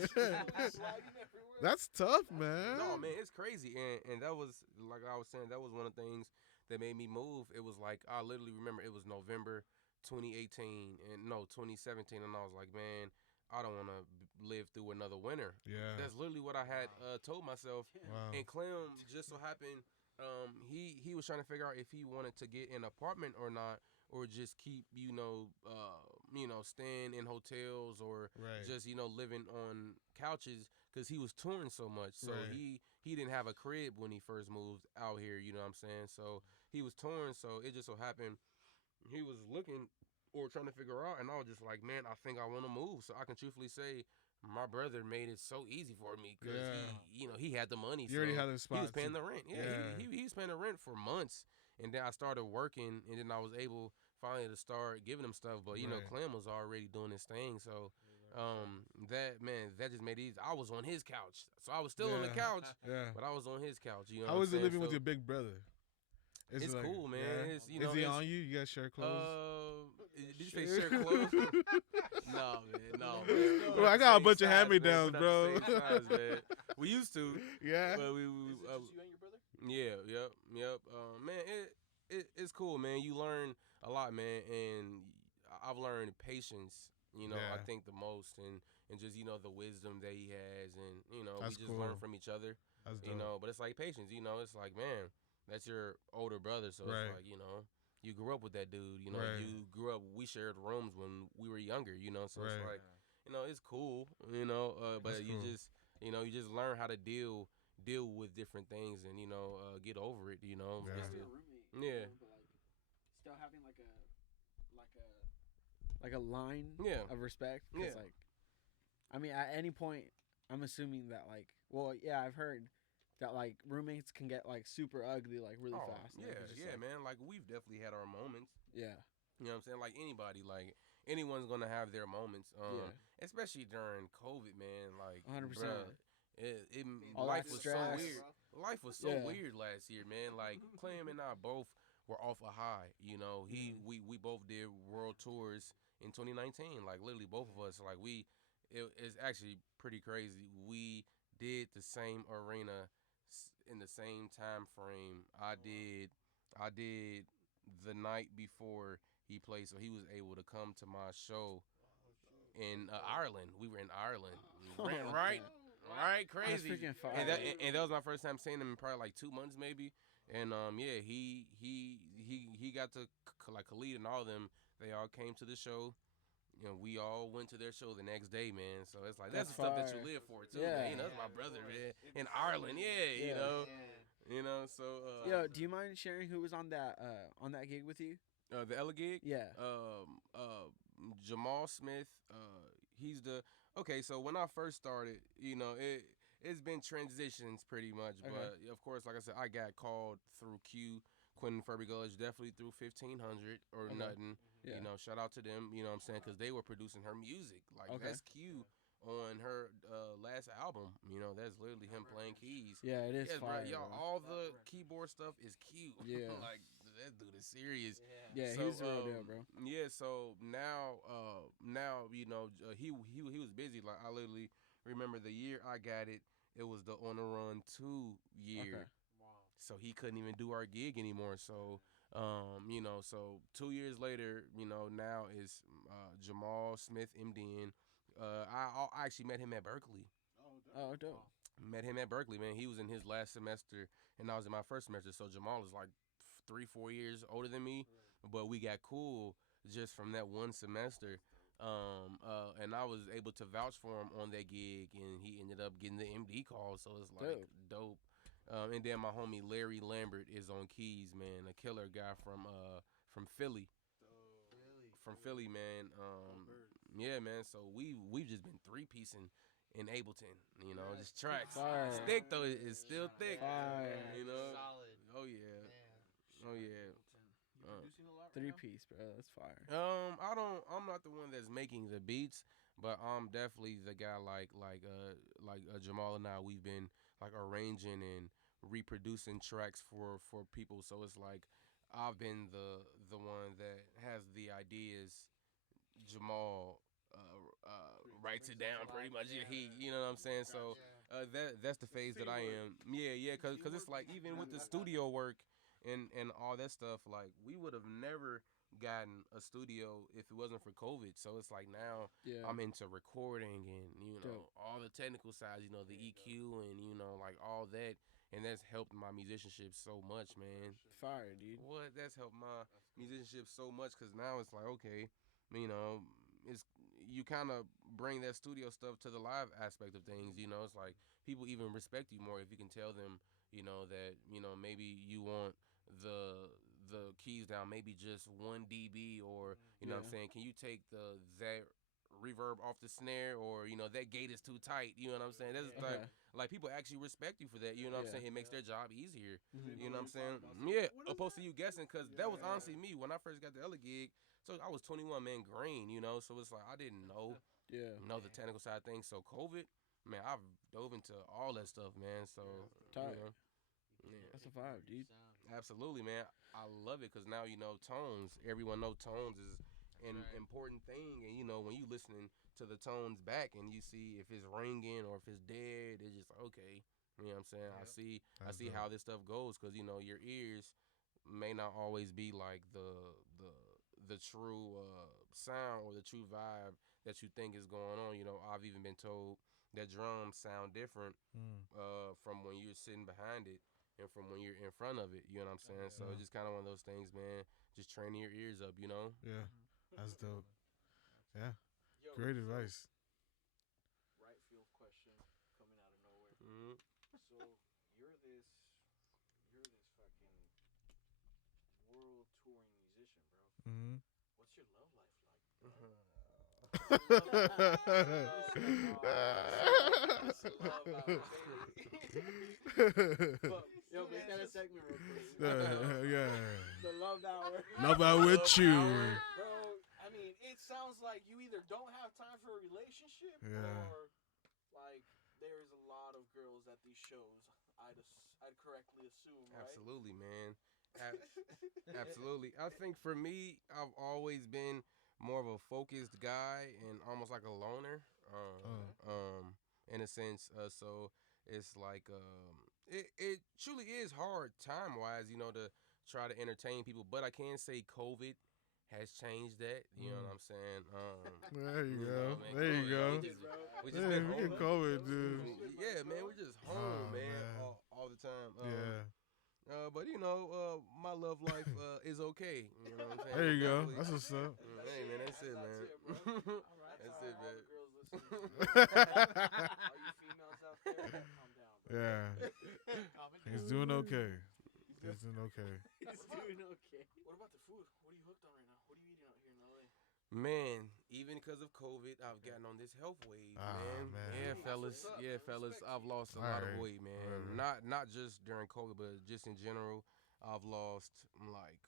Yeah. Sliding everywhere. That's tough, man. No, man, it's crazy, and that was like I was saying, that was one of the things that made me move. It was like I literally remember it was November 2018 and no 2017, and I was like, man, I don't want to live through another winter. Yeah. That's literally what I had told myself. Wow. And Clem just so happened, he was trying to figure out if he wanted to get an apartment or not, or just keep staying in hotels or Right. just living on couches because he was touring so much. So Right. he didn't have a crib when he first moved out here. You know what I'm saying? So he was touring. So it just so happened he was looking or trying to figure out, and I was just like, man, I think I want to move. So I can truthfully say, my brother made it so easy for me because he had the money. You already had a spot. He was paying the rent. Yeah, Yeah. he was paying the rent for months, and then I started working, and then I was able finally to start giving him stuff. But Right. Clem was already doing his thing, so that just made it easy. I was on his couch, so I was still on the Yeah. couch, Yeah. but I was on his couch. You know, How what is I'm it living saying? with So your big brother? Is It's it like- cool, man. yeah? It's, Is he it's, on you? You guys share clothes? Did you say share clothes? No, man. No, man. Bro, I got a bunch of hand-me-downs, bro. We used to. Yeah. But Is it just you and your brother? Yeah, yep. Man, it's cool, man. You learn a lot, man, and I've learned patience. I Yeah. think the most, and just the wisdom that he has, and That's we just learn cool. from each other. That's dope. But it's like patience. It's like, man, that's your older brother, so Right. it's like you grew up with that dude. Right. You grew up. We shared rooms when we were younger. So it's Right. like it's cool. But That's you cool. just you just learn how to deal with different things and get over it. Yeah. Just Having to- a roommate, yeah. but like still having like a line Yeah. of respect. 'Cause, Yeah. like, I mean, at any point, I'm assuming that like, well, yeah, I've heard that like roommates can get like super ugly like really fast. Like, Yeah, it's just, yeah, like, man. Like we've definitely had our moments. Yeah. You know what I'm saying? Like anybody, like anyone's gonna have their moments. Yeah. Especially during COVID, man. Like 100%. bruh, it All life that was stress. so weird. Life was so Yeah. weird last year, man. Like Clem and I both were off a high. We both did world tours in 2019. Like literally both of us. Like it's actually pretty crazy. We did the same arena in the same time frame. I did the night before he played, so he was able to come to my show in Ireland. We were in Ireland, right? That's Crazy. freaking fire. And that was my first time seeing him in probably like 2 months maybe. And he got to like Khalid and all of them. They all came to the show. We all went to their show the next day, man. So it's like that's the stuff that fire. you live for too, Yeah. man. That's my brother, man. In Ireland, yeah. So Yo, do you mind sharing who was on that gig with you? the Ella gig? Yeah. Jamal Smith, he's the so when I first started, it's been transitions pretty much, Okay. but of course, like I said, I got called through Quentin Furby Gulch, definitely through 1500 or Okay. nothing. Yeah. Shout out to them, you know what I'm saying, because they were producing her music. Like Okay. that's Q on her last album. That's literally him playing keys. Yeah, it is Yes, fire. bro, y'all, bro. all the keyboard stuff is cute. Yeah. Like that dude is serious. Yeah, So, he's the real deal, bro. Yeah, so now he was busy. Like I literally remember the year I got it. It was the On the Run 2 year. Okay. So he couldn't even do our gig anymore. So so 2 years later, now is Jamal Smith MDN. I actually met him at Berkeley. Oh, dope. Met him at Berkeley, man. He was in his last semester, and I was in my first semester. So Jamal is like 3-4 years older than me, but we got cool just from that one semester. And I was able to vouch for him on that gig, and he ended up getting the MD call. So it's like dope. And then my homie Larry Lambert is on keys, man, a killer guy from Philly. From Philly, man. Yeah, man. So we've just been three-piecing in Ableton, just tracks. Fire. It's thick though. It's still thick. Fire. Solid. Oh yeah. Man. Oh yeah. Producing a lot right now? 3-piece, bro. That's fire. I'm not the one that's making the beats, but I'm definitely the guy like Jamal and I. We've been like arranging and reproducing tracks for people. So it's like I've been the one that has the ideas. Jamal writes it down pretty much. He, you know what I'm saying? So That's the phase that I am. Yeah, cause it's like even with the studio work and all that stuff, like we would have never gotten a studio if it wasn't for COVID. So it's like now Yeah. I'm into recording and Dope. all the technical sides, the EQ and like all that, and that's helped my musicianship so much, man. Fire, dude. What that's helped my musicianship so much because now it's like okay, you know, it's you kind of bring that studio stuff to the live aspect of things. It's like people even respect you more if you can tell them, that maybe you want the keys down, maybe just 1 dB, or what I'm saying. Can you take that reverb off the snare, or that gate is too tight. You know what I'm saying? That's like people actually respect you for that. You know what I'm saying? It makes their job easier. Mhm. You know what I'm saying? Yeah, opposed to you guessing, because that was honestly me when I first got the Ella gig. So I was 21, man, green, so it's like I didn't know Yeah. the technical side of things. So COVID, man, I've dove into all that stuff, man. So Tight. yeah, That's a vibe, dude. absolutely, man. I love it because now tones. Everyone know tones is an important thing, and when you listening to the tones back and you see if it's ringing or if it's dead, it's just okay. You know what I'm saying? I see how this stuff goes because your ears may not always be like the true sound or the true vibe that you think is going on. I've even been told that drums sound different from when you're sitting behind it and from when you're in front of it. You know what I'm saying? So it's just kind of one of those things, man. Just training your ears up. Yeah, that's dope. Yeah, Yo, great so, advice. Right field question coming out of nowhere. Mm-hmm. So you're this fucking world touring musician, bro. Mm-hmm. What's your love life like? Yo, make that a segment real quick. Yeah. The love hour. Love out with you. Bro, I mean, it sounds like you either don't have time for a relationship or like there's a lot of girls at these shows. I'd correctly assume, right? Absolutely, man. Absolutely. I think for me, I've always been more of a focused guy and almost like a loner, in a sense. So it's like it truly is hard time wise, to try to entertain people. But I can say COVID has changed that. You know what I'm saying? There you go. Man, There you go. We just Yeah, been we home. get COVID, dude. Yeah, man, we're just home, man, all the time. Yeah. But my love life is okay. You know what I'm saying? There you go. Definitely- That's what's up. Hey man, that's it, man. That's it, man. Girls listening to this. All you females out there, calm down, bro. Yeah. He's doing okay. He's doing okay. He's doing okay. What about the food? What are you hooked on right now? What are you eating out here in LA? Man, even because of COVID, I've gotten on this health wave, man. man. Yeah, That's fellas. what's up, Yeah, man. fellas. Respect I've you. lost a lot of Alright. weight, man. Alright. Not just during COVID, but just in general. I've lost like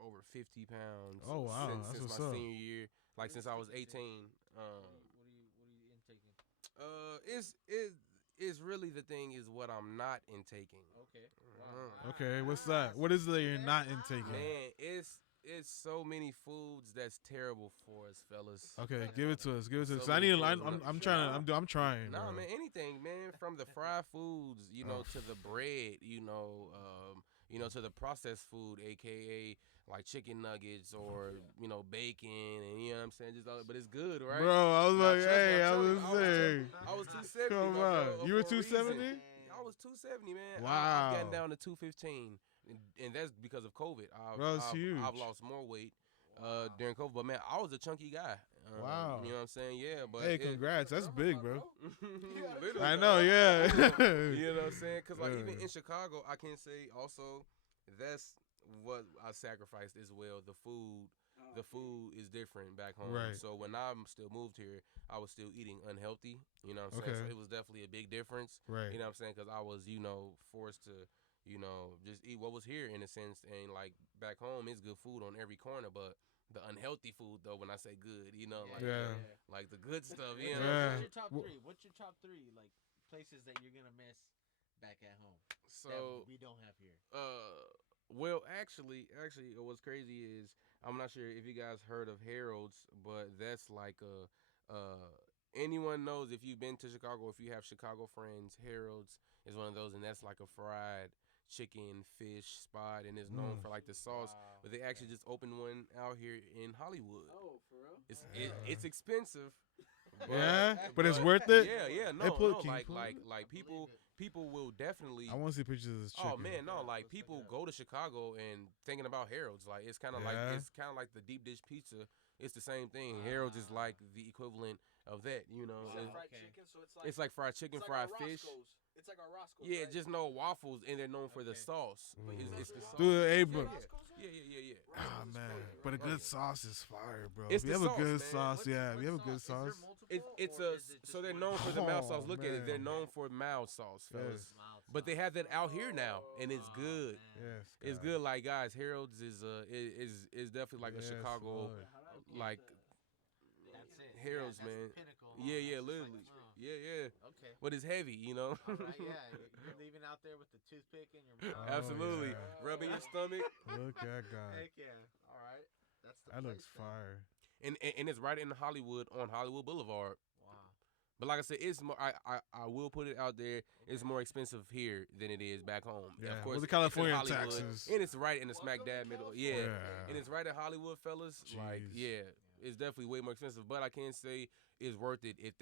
over 50 pounds. Oh, wow. Since, That's since what's my up. senior year, like since I was 18. What are you intaking? It's really the thing is what I'm not intaking. Okay. Okay, what's that? What is it that you're not intaking? Man, it's so many foods that's terrible for us, fellas. Okay, give it to us. Give it to us. So 'Cause I many need. foods. I'm trying. I'm trying. Nah, bro. man, anything, man, from the fried foods, to the bread, to the processed food, aka like chicken nuggets or bacon, and you know what I'm saying, just all, but it's good, right? Bro, I was Nah, like, trust me, hey, I'm I telling was you, saying. I was 270. Come my bro, on, you were for a reason. 270? I was 270, man. Wow. I've gotten down to 215, and that's because of COVID. Bro, it's huge. I've lost more weight during COVID, but man, I was a chunky guy. Wow. You know what I'm saying? Yeah, but Hey, congrats. That's big, bro. Literally, I know, yeah. You know what I'm saying? Because like even in Chicago, I can say also that's what I sacrificed as well. The food. The food is different back home. Right. So when I still moved here, I was still eating unhealthy. You know what I'm saying? Okay. So it was definitely a big difference. Right. You know what I'm saying? Because I was, forced to, just eat what was here in a sense. And like back home, it's good food on every corner. But the unhealthy food, though, when I say good, like the good stuff. You know what I'm Yeah. saying? What's your top three? Like places that you're gonna miss back at home So that we don't have here. well, actually, what's crazy is I'm not sure if you guys heard of Harold's, but that's like anyone knows if you've been to Chicago, if you have Chicago friends, Harold's is one of those, and that's like a fried chicken fish spot, and it's known for like the sauce. Wow. But they actually just opened one out here in Hollywood. Oh, for real? It's expensive. Yeah, but it's worth it. Yeah, They no, put- can you like put like it? like people will definitely. I want to see pictures of this chicken. Oh man, no! Like let's check people it out. go to Chicago and thinking about Harold's. Like it's kind of like Yeah. the deep dish pizza. It's the same thing. Harold's is like the equivalent of that. You know, Is that It's- fried Okay. chicken? So it's like fried chicken, it's fried like our fish. Roscoe's. It's like our Roscoe's. Yeah, right? just no waffles, and they're known for the Okay. sauce. Ooh. It's the sauce. Dude, hey, Yeah, bro. Roscoe's, right? Yeah. Ah Roscoe's is man, crazy, but a right? good sauce is fire, bro. It's if you the have a sauce, good man. sauce, yeah. If you have a good sauce, It's a so they're known for the mild sauce. Look at it, they're man. known for mild sauce, fellas. Yes. But they have that out here now, and it's good. yes, It's God. good, like guys. Harold's is definitely like a Yes, Chicago, Lord. like That's it. Harold's, that's man. The pinnacle. yeah, That's just like, literally, wow. yeah. Okay. But it's heavy, you know. All right, yeah, you're leaving out there with the toothpick in your mouth. Absolutely, yeah. rubbing your stomach, Look at God. Heck yeah. All right. That's the That place looks then. fire. and it's right in Hollywood on Hollywood Boulevard. Wow. But like I said, it's more. I will put it out there. It's more expensive here than it is back home. Yeah, Of course, with the it's in California Hollywood, taxes. and it's right in the smack Welcome to dab middle. California. Yeah. Yeah. And it's right in Hollywood, fellas. Like, Jeez. yeah, it's definitely way more expensive. But I can say it's worth it if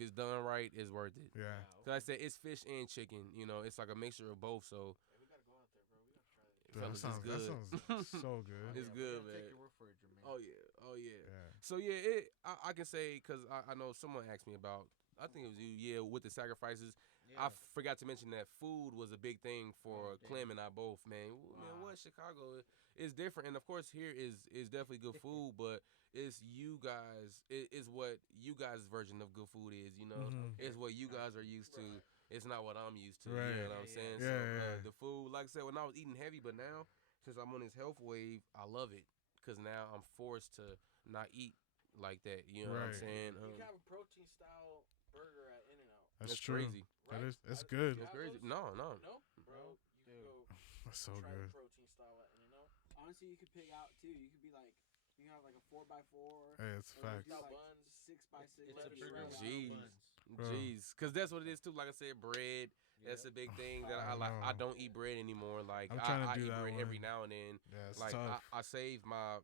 it's done right. It's worth it. Yeah. Cause I said it's fish and chicken. You know, it's like a mixture of both. So, Hey, we gotta go out there, bro. We gotta try that. Dude, that fellas, sounds, it's good. so good. It's Yeah, good, we're gonna man. Take your word for it, Jermaine. Oh yeah. Yeah. So yeah, I can say because I know someone asked me about. I think it was you. Yeah, with the sacrifices. I forgot to mention that food was a big thing for Okay. Clem and I both, man. Man, Wow. what Chicago is different, and of course here is definitely good food, but it's you guys. It's what you guys' version of good food is. You know, Mhm. it's what you guys are used to. It's not what I'm used to. Right. You know what I'm Yeah, saying? yeah. So Yeah. the food, like I said, when I was eating heavy, but now since I'm on this health wave, I love it because now I'm forced to not eat like that. You know what I'm Right. saying? You can have a protein style burger at In-N-Out. That's true. crazy. That Right? is. That's Have- good. you It's have crazy. those? No. No, bro. You Dude. go That's so try good. the protein style at In-N-Out. Honestly, you could pick out too. You could be like, you can have like a 4x4. Hey, it's or facts. do like buns. 6x6. It's a lettuce burger. wrap. Jeez. Bro. Jeez, because that's what it is too. Like I said, bread. That's a big thing that I like. I don't eat bread anymore. Like I'm trying to I do eat that bread every one. now and then. Yeah, it's Like tough. I save my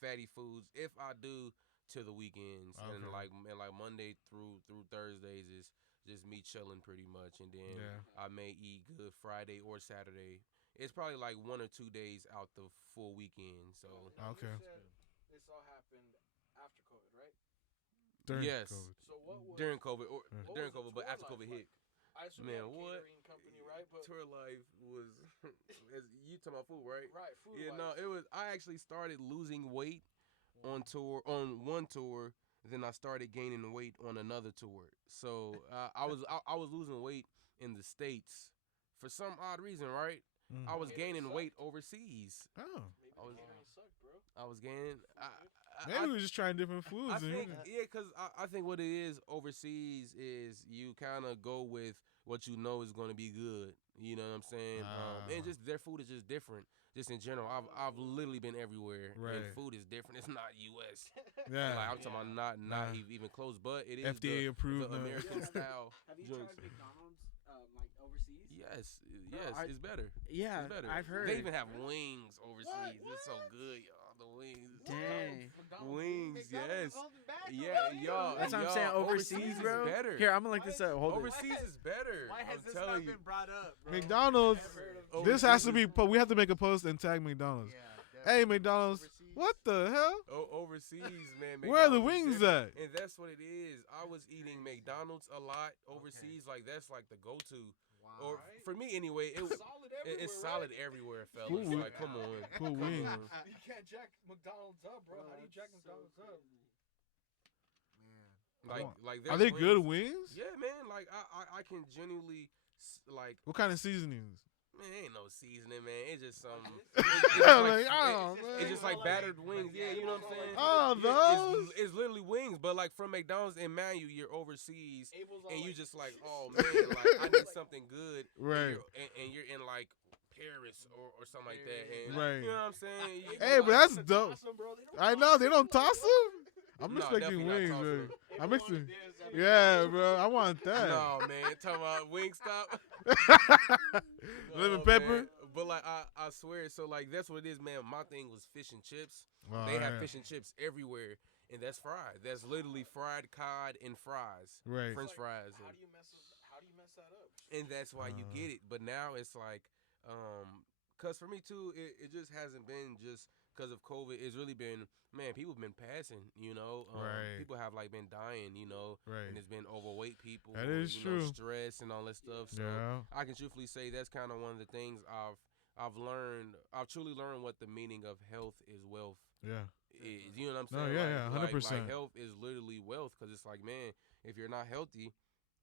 fatty foods if I do to the weekends and Okay. like Monday through Thursdays is just me chilling pretty much, and then Yeah. I may eat good Friday or Saturday. It's probably like 1 or 2 days out the full weekend. So Now, you Okay. said this all happened after COVID, right? During yes. COVID. So what was during COVID or Yeah. what during was the COVID, but tour after life COVID like? hit. I assume Man, you had a what? catering company, right? But Tour life was as you talking about food, right? right, food. Yeah, no, it was. I actually started losing weight on one tour. Then I started gaining weight on another tour. So I was losing weight in the States for some odd reason, right? Mm. I was Catering gaining sucked. weight overseas. Oh. Maybe I was- catering sucked, bro. I was gaining. Maybe we were just trying different foods. I and think we- yeah, cause I think what it is overseas is you kind of go with what you know is going to be good. You know what I'm saying? And just their food is just different. Just in general, I've literally been everywhere, and Right. food is different. It's not U.S. yeah. Like I'm talking about not Nah. even close, but it is FDA approved. the no. American Yeah. style. Have you joints. tried McDonald's like overseas? Yes, No, yes, I- it's better. Yeah, It's better. I've heard. They even have wings overseas. What? It's so good, y'all. The wings. Dang. Wings, yes. Yeah, What? y'all. That's what I'm y'all, saying. Overseas, is bro. better. Here, I'm gonna look this up. Hold it. Overseas is better. Why has I'm this telling not you. been brought up, bro? McDonald's. Never heard of Oh, This has to overseas be. We have to make a post and tag McDonald's. Yeah, Hey, definitely. McDonald's. Overseas. What the hell? Overseas, man. Where are the McDonald's is wings different. at? And that's what it is. I was eating McDonald's a lot overseas. Like that's like the go-to. Wow. Or Right. for me anyway, Solid everywhere, it's right? solid everywhere, fellas. Cool. Like come on. Cool Come wings. on. You can't jack McDonald's up, bro. How do you jack McDonald's up? Man. Like Are there's they good wings. wings? Yeah, man. Like I can genuinely like. What kind of seasonings? Man, ain't no seasoning, man. It's just some. Like, oh, It's just like battered wings. Yeah, you know what I'm saying. Oh, Yeah, those? it's literally wings, but like from McDonald's and man, you're overseas, Abel's all and you like, just like, oh man, like I need something good, Right. and you're in like Paris or something like that, and Right. you know what I'm saying. Hey, but that's Toss dope. 'em, bro. They don't I toss know they 'em, don't like, toss what? them. I'm No, expecting definitely not wings, tossing bro. them. I'm expecting. Yeah, bro. I want that. No, man, talking about Wingstop. Lemon No, pepper. man. But like I swear, so like that's what it is, man. My thing was fish and chips. Oh, They have yeah. fish and chips everywhere, and that's fried. That's literally fried cod and fries, Right. French Like, fries, How do you mess that up? and that's why you get it. But now it's like, cause for me too, it just hasn't been just because of COVID. It's really been, man, people have been passing. Right. People have like been dying. Right. And it's been overweight people. That is true. Stress and all that stuff. So Yeah. I can truthfully say that's kind of one of the things I've learned. I've truly learned what the meaning of health is wealth Yeah. is. You know what I'm No, saying? yeah, yeah, 100%. Like health is literally wealth, because it's like, man, if you're not healthy,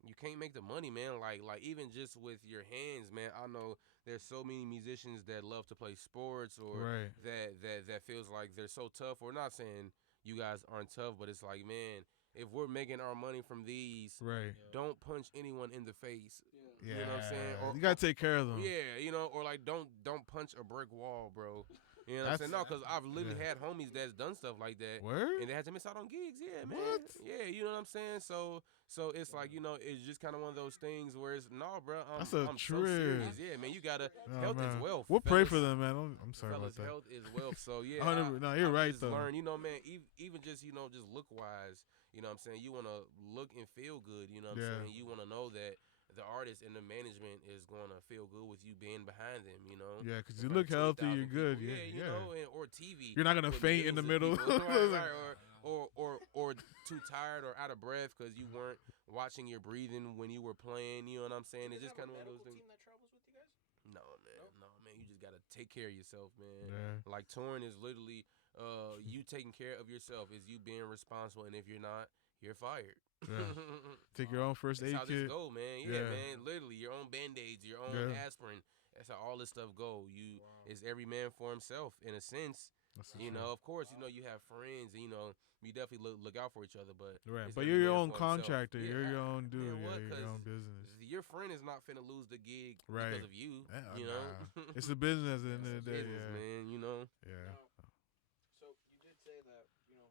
you can't make the money, man. Like even just with your hands, man. I know there's so many musicians that love to play sports, or Right. that feels like they're so tough. We're not saying you guys aren't tough, but it's like, man, if we're making our money from these, Right. don't punch anyone in the face. Yeah. You know what I'm saying? You gotta take care of them. Yeah, or like don't punch a brick wall, bro. You know what I'm saying? No, because I've literally had homies that's done stuff like that, Word? and they had to miss out on gigs. Yeah, man. What? Yeah, you know what I'm saying? So it's like, it's just kind of one of those things where it's, no, bro, I'm That's a so trip. serious. Yeah, man, you gotta. Oh, Health man. is wealth. We'll pray fellas. for them, man. I'm sorry Fellas, about that. health is wealth. So yeah, 100 no, you're I've right just though. learned, man, even just just look wise. You know what I'm saying? You want to look and feel good. You know what I'm saying? You want to know that the artist and the management is going to feel good with you being behind them. Yeah, because In you front look of healthy, 20,000 you're good. people. Yeah, yeah. Or TV. You're not gonna with faint in the millions of middle. people. right. Or too tired or out of breath because you weren't watching your breathing when you were playing. You know what I'm saying? It's just kind of one of those things. Team that travels with you guys? No, man. You just gotta take care of yourself, man. Yeah. Like touring is literally you taking care of yourself. Is you being responsible, and if you're not, you're fired. Yeah. Take your own first That's aid how this kit. go, man. Yeah, Yeah. man. Literally, your own Band-Aids, your own Yeah. aspirin. That's how all this stuff go. It's every man for himself in a sense. That's for You sure. know, of course, you have friends, and you definitely look out for each other. But Right. it's But every you're your man own for himself. contractor. Yeah, You're your own dude. man, Yeah, what? you're your 'Cause own business. your friend is not finna lose the gig Right. because of you. Yeah, You know, nah. It's a business at the end of the day. business, Yeah. man. You know. Yeah. So you did say that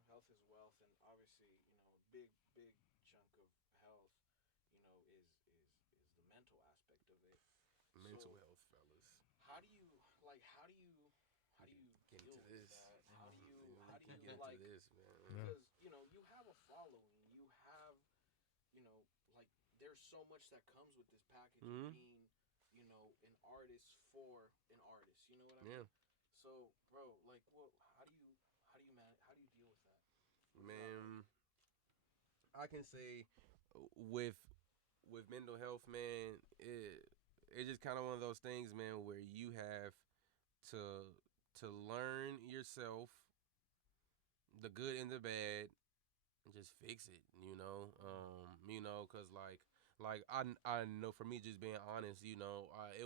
health is wealth, and obviously a big chunk of health is the mental aspect of it. Mental So, health, fellas. How do you Get deal into with this. that? How do you Get like, into this, man. Yeah. because you have a following, you have like there's so much that comes with this package Mhm. of being an artist for an artist. You know what I mean? Yeah. So, bro, like, how do you deal with that? Man, I can say with mental health, man, it's just kind of one of those things, man, where you have to learn yourself, the good and the bad, and just fix it. Cause like I know, for me, just being honest, it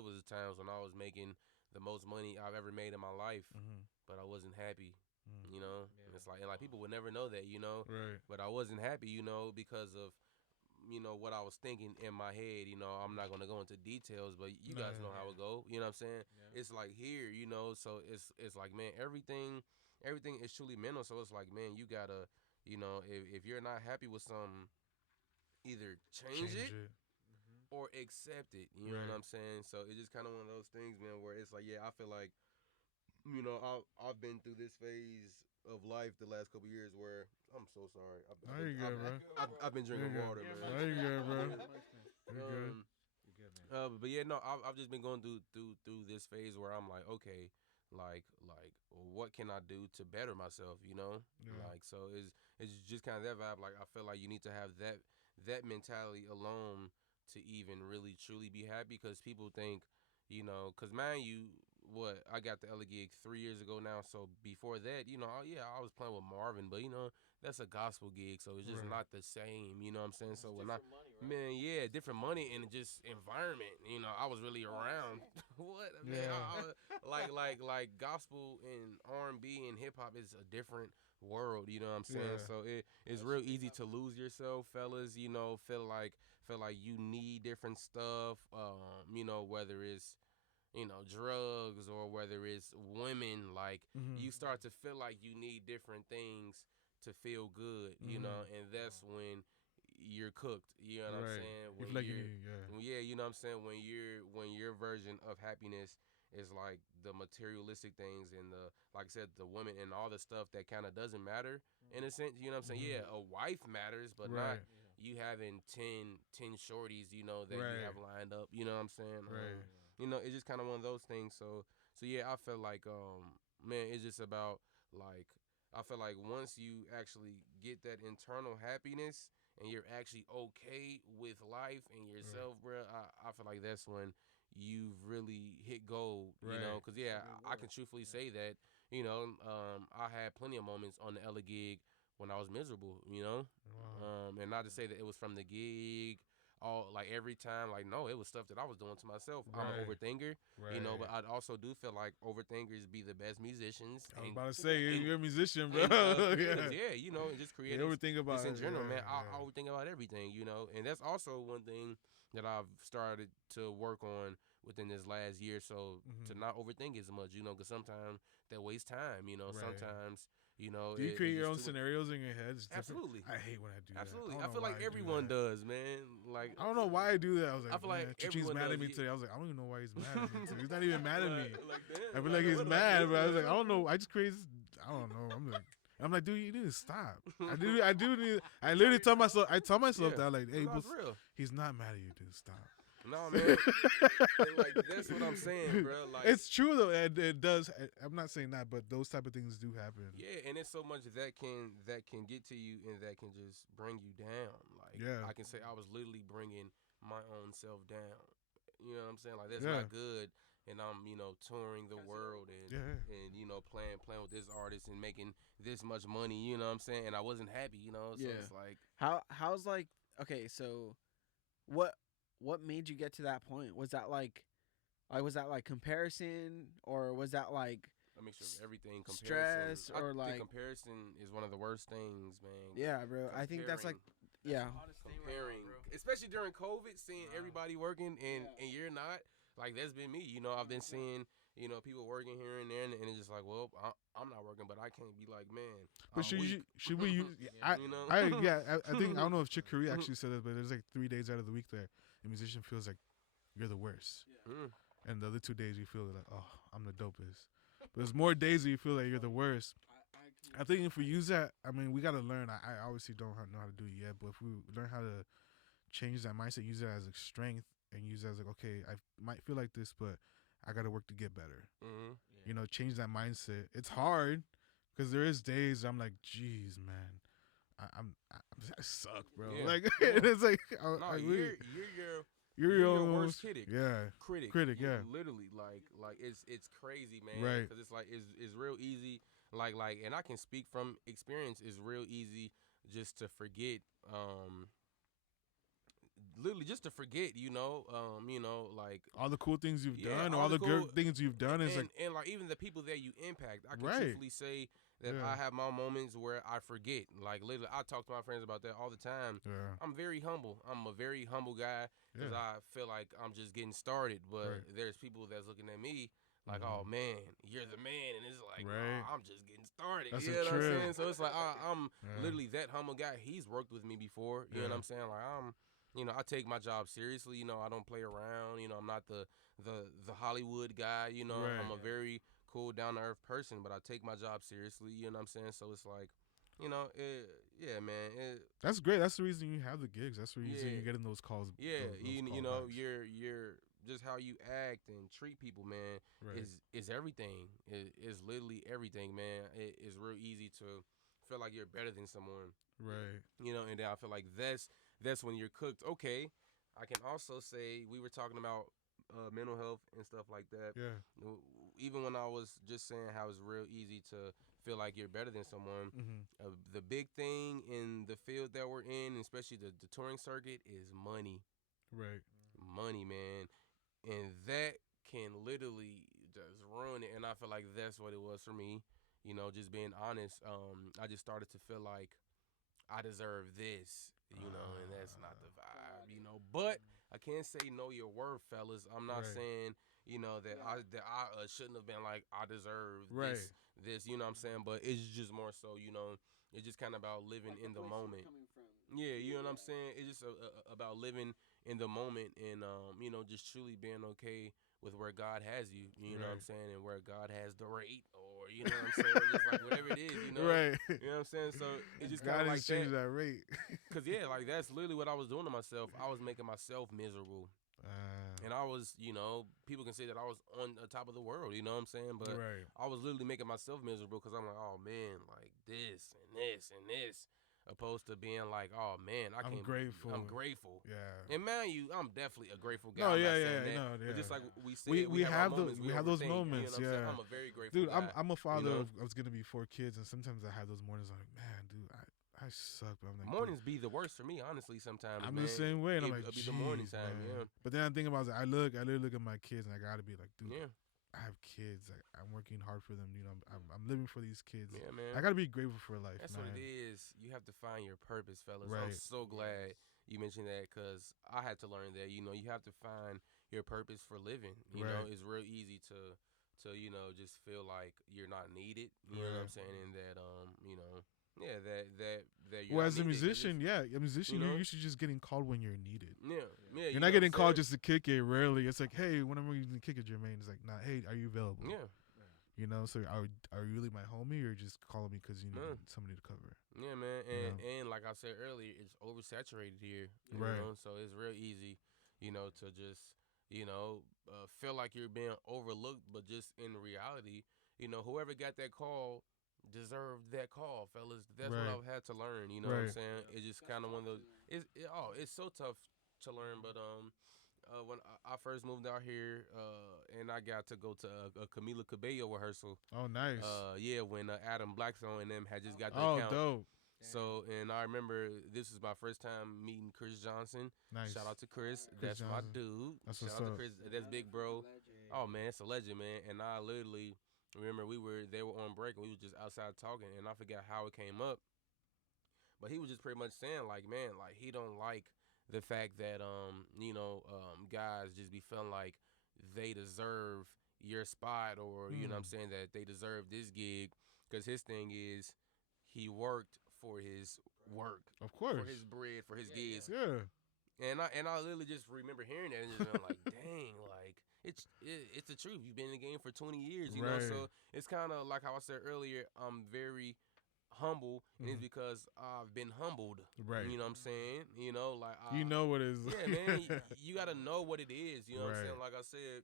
was times when I was making the most money I've ever made in my life, Mm-hmm. but I wasn't happy. Mm. And it's like people would never know that, Right. but I wasn't happy, because of what I was thinking in my head. I'm not gonna go into details, but you guys know how it go. You know what I'm saying? Yeah. It's like here, so it's like, man, everything is truly mental. So it's like, man, you gotta, if you're not happy with something, either change it or accept it. You know Right. what I'm saying? So it's just kind of one of those things, man, where it's like, yeah, I feel like, I've been through this phase of life the last couple years where I'm so sorry. No, you're good, bro. I've been drinking You're good. water, No, man. you're good, bro. You're good. You're good, man. But yeah, no, I've just been going through this phase where I'm like, okay, like what can I do to better myself? Yeah. Like, so it's just kind of that vibe. Like, I feel like you need to have that mentality alone to even really truly be happy, because people think, because man, I got the LA gig 3 years ago now. So before that, I was playing with Marvin, but that's a gospel gig, so it's just Right. not the same. You know what I'm saying? So when Different money, right? man, yeah, different money and just environment. I was really around. What? Man, Yeah. like gospel and R&B and hip hop is a different world. You know what I'm saying? Yeah. So it's real easy to lose yourself, fellas. Feel like you need different stuff. Whether it's drugs or whether it's women, like Mhm. you start to feel like you need different things to feel good, you Mhm. know, and that's when you're cooked. You know what I'm Right. saying? You feel like you need, Yeah, you know what I'm saying. When your version of happiness is like the materialistic things and the, like I said, the women and all the stuff that kind of doesn't matter in a sense. You know what I'm saying? Mhm. Yeah, a wife matters, but not Right. you having 10 shorties, you know, that you Right. have lined up. You know what I'm saying? Right. You know, it's just kind of one of those things. So yeah, I feel like man, it's just about like I feel like once you actually get that internal happiness and you're actually okay with life and yourself, bro, I feel like that's when you've really hit gold, you know? Right. Because, yeah, I can truthfully say that, you know, I had plenty of moments on the Ella gig when I was miserable, you know? Wow. And not to say that it was from the gig, all like every time, like, no, it was stuff that I was doing to myself. I'm an Right. overthinker, Right. you know, but I also do feel like overthinkers be the best musicians. I was and about to say and- you're a musician, bro. and, yeah. yeah, you know, and just You creating overthink about just in it, general, yeah, man. I yeah. overthink about everything, you know, and that's also one thing that I've started to work on within this last year. So to Mhm. not overthink as much, you know, because sometimes that wastes time, you know. Right. Sometimes, you know, Do you create it's your just own too much. scenarios in your head? It's different. Absolutely. I hate when I do Absolutely. that. I don't feel know like why I do everyone that. does, man. Like I don't know why I do that. I was like, I feel like man, Chichi's everyone mad does. at me today. I was like, I don't even know why he's mad at me today. He's not even mad at me. Like, damn, I feel like he's what did I mad, do? but I was like, I don't know. I just created. I don't know. I'm like, dude, you need to stop. I do need. I literally tell myself. I tell myself Yeah. that, like, hey, No, it's real. he's not mad at you, dude. Stop. No, man. And, like, that's what I'm saying, bro. Like, it's true though. It does. I'm not saying that, but those type of things do happen. yeah, and it's so much that can get to you and that can just bring you down. Like, Yeah. I can say I was literally bringing my own self down. You know what I'm saying? Like, that's Yeah. not good. And I'm, you know, touring the world and Yeah. and you know playing with this artist and making this much money. You know what I'm saying? And I wasn't happy. You know, so Yeah. it's like How's like, okay, so what made you get to that point? Was that like was that like comparison, or was that like I make sure everything comparison. stress, I or think like comparison is one of the worst things, man. yeah, bro. I think that's like yeah. Comparing, especially during COVID, seeing everybody working and you're not. Like, that's been me. You know, I've been seeing, you know, people working here and there, and it's just like, well, I'm not working, but I can't be like, man. But should we use? You know? I think I don't know if Chick Corea actually said it, but there's like 3 days out of the week that a musician feels like you're the worst, and the other 2 days you feel like, oh, I'm the dopest. But there's more days that you feel like you're the worst. I think if we use that, I mean, we gotta learn. I obviously don't know how to do it yet, but if we learn how to change that mindset, use it as a strength, and use it as like, okay, I might feel like this, but I gotta work to get better. You know, change that mindset. It's hard because there is days I'm like, geez, man, I suck, bro. Yeah. Like it's like, No, you're you're your your own worst critic. Yeah, critic, You yeah. literally, like it's crazy, man. Right. Because it's like it's real easy. Like, and I can speak from experience. It's real easy just to forget. Literally just to forget, you know, like all the cool things you've Yeah, done, all all the the cool- good things you've done is and like even the people that you impact. I can Right. truthfully say that Yeah. I have my moments where I forget. Like, literally, I talk to my friends about that all the time. yeah, I'm very humble. I'm a very humble guy because Yeah. I feel like I'm just getting started. But Right. there's people that's looking at me like, Mhm. oh man, you're the man, and it's like, Right. "Nah, I'm just getting started. That's you a know what I'm trip. saying? So it's like I'm Yeah. literally that humble guy. He's worked with me before. You know what Yeah. I'm saying? Like you know, I take my job seriously. You know, I don't play around. You know, I'm not the Hollywood guy. You know, Right. I'm a very cool, down to earth person, but I take my job seriously. You know what I'm saying? So it's like, you know, yeah, man. That's great. That's the reason you have the gigs. That's the reason Yeah. you're getting those calls. Yeah, those you know, callbacks. you're just how you act and treat people, man, Right. is everything. Is literally everything, man. It is real easy to feel like you're better than someone. Right. You know, and then I feel like that's when you're cooked. Okay, I can also say we were talking about mental health and stuff like that. Yeah. Even when I was just saying how it's real easy to feel like you're better than someone, Mm-hmm. the big thing in the field that we're in, especially the touring circuit, is money. Right. Money, man. And that can literally just ruin it. And I feel like that's what it was for me. You know, just being honest. I just started to feel like I deserve this, you know, and that's not the vibe, you know. But I can't say know your worth, fellas. I'm not Right. saying, you know, that I shouldn't have been like I deserve Right. this, you know what I'm saying? But it's just more so, you know, It's just kind of about living Like in the place you're moment. coming from. Yeah, you know what I'm Yeah. saying? It's just about living in the moment and you know, just truly being okay with where God has you. You know what I'm Right. saying? And where God has the rate, or you know what I'm saying? Just like whatever it is, you know. Right. You know what I'm saying? So it's just kind God of has like that. changed that rate. Cause yeah, like that's literally what I was doing to myself. I was making myself miserable. And I was, you know, people can say that I was on the top of the world, you know what I'm saying? But right. I was literally making myself miserable because I'm like, oh man, like this and this and this, opposed to being like, oh man, I'm grateful. I'm grateful. Yeah. And man, I'm definitely a grateful No, guy. I'm yeah, not yeah, saying that, no, but yeah. just like we said, We have our have moments. we have those overthink, moments. You know what I'm saying? Yeah. I'm a very grateful Dude, guy. I'm a father know? of it's gonna be 4 kids, and sometimes I have those mornings. I'm like, man, dude, I suck, but I'm like, Mornings be the worst for me, honestly. Sometimes I'm man, the same way, and I'm like, it'll be geez, the morning time, man. yeah, But then I'm thinking about it, I literally look at my kids, and I gotta be like, dude, yeah, I have kids. I'm working hard for them. You know, I'm living for these kids. yeah, man. I gotta be grateful for life, That's man. what it is. You have to find your purpose, fellas. Right. I'm so glad you mentioned that because I had to learn that. You know, you have to find your purpose for living. You know, Right. it's real easy to you know just feel like you're not needed. You know what I'm Right. saying? And that you know, yeah, that you're Well, not as a needed 'cause musician, a musician, you know? you're used to just getting called when you're needed. yeah, yeah. You're you not know getting what I'm called just to kick it. Rarely, it's like, hey, when am I going to kick it, Jermaine? It's like, nah, hey, are you available? saying? Yeah. You know, so are you really my homie, or just calling me because you need Man. somebody to cover? Yeah, man, You and like I said earlier, it's oversaturated here, you Right. know. So it's real easy, you know, to just feel like you're being overlooked, but just in reality, you know, whoever got that call deserved that call, fellas. That's what Right. I've had to learn. You know what I'm Right. saying? It's just kind of one of those. It's so tough to learn, but when I first moved out here, and I got to go to a Camila Cabello rehearsal. Oh, nice. Yeah, when Adam Blackstone and them had just got the Oh, account. dope. So, and I remember this was my first time meeting Chris Johnson. Nice. Shout out to Chris. Chris That's my Johnson. dude. That's Shout what's out to up. Chris. That's big bro. Oh man, it's a legend, man. And I literally remember they were on break and we was just outside talking, and I forgot how it came up. But he was just pretty much saying like, man, like he don't like the fact that guys just be feeling like they deserve your spot, or you know what I'm saying, that they deserve this gig, because his thing is he worked for his work, Of course. for his bread, for his gigs. Yeah. And I literally just remember hearing that and just being like, dang, like it's the truth. You've been in the game for 20 years, you know. Right. So it's kind of like how I said earlier. I'm very humble, and it's because I've been humbled. Right. You know what I'm saying? You know, like You know what it is. yeah, man. You got to know what it is. You know what I'm Right. saying? Like I said,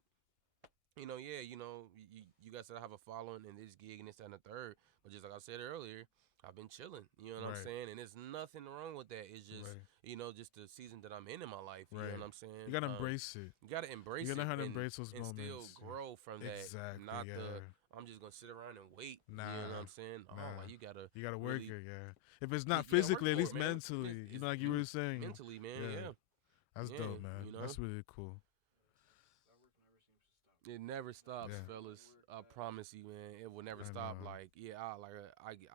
you guys said I have a following in this gig and this and the third. But just like I said earlier, I've been chilling. You know what I'm Right. saying? And there's nothing wrong with that. It's just, Right. just the season that I'm in my life. You Right. know what I'm saying? You gotta embrace it. You gotta embrace You it. gotta know how to and, embrace those and moments. still grow from that. Exactly. Not yeah. I'm just gonna sit around and wait. Nah. You know what I'm saying? Nah. Oh, like you gotta work really- it. Yeah. If it's not you gotta work physically, at for least it, man. mentally. It's- You know, like you were saying. mentally, man. Yeah. Yeah. That's Yeah, dope, man. you know? That's really cool. It never stops, Yeah. fellas. I promise you, man. It will never I stop. know. Like, yeah,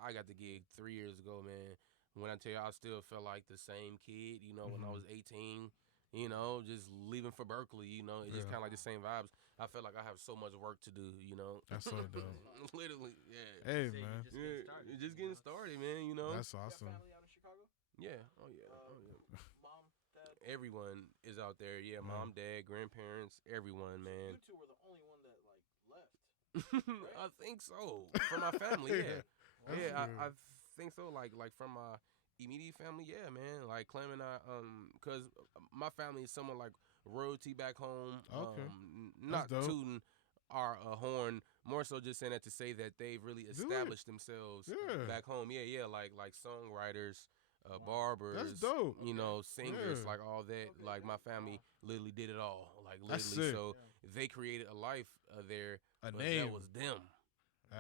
I got the gig 3 years ago, man. When I tell you, I still felt like the same kid. You know, when I Mhm. was 18. You know, just leaving for Berkeley. You know, it's just Yeah. kind of like the same vibes. I feel like I have so much work to do. You know, That's so dope. literally, yeah. Hey, Say you man. just getting started, You're just you getting know? started, man. You know, That's You got awesome. family out in Chicago? yeah. Oh yeah. Oh yeah. Mom, dad. Everyone is out there. Yeah, Yeah. mom, dad, grandparents, everyone, man. You two were the only one that like left. I think so. From my family, yeah. That's Yeah, good. I think so. Like from my immediate family, yeah, man. Like Clem and I, cause my family is somewhat like royalty back home. Okay. Not dope. tooting our horn, more so just saying that to say that they've really it. established themselves Yeah. back home. Yeah, like songwriters, barbers, That's dope. you know, singers, Yeah. like all that. Like my family literally did it all. Like That's literally, sick. so they created a life there. A But name. that was them.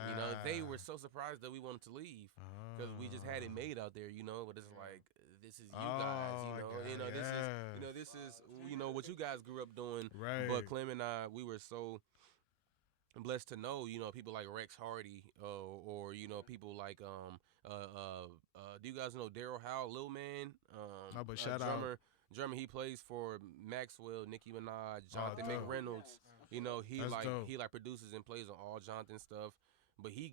You know, they were so surprised that we wanted to leave because we just had it made out there, you know. But it's like, this is you guys, Oh, you I know. got You know, it. this is, Yeah. you know, this is, you know, what you guys grew up doing. Right. But Clem and I, we were so blessed to know, you know, people like Rex Hardy, or you know, people like do you guys know Daryl Howe, Lil Man? No, but a shout out. drummer. He plays for Maxwell, Nicki Minaj, Jonathan dope. McReynolds. You know, he That's dope. he produces and plays on all Jonathan stuff. But he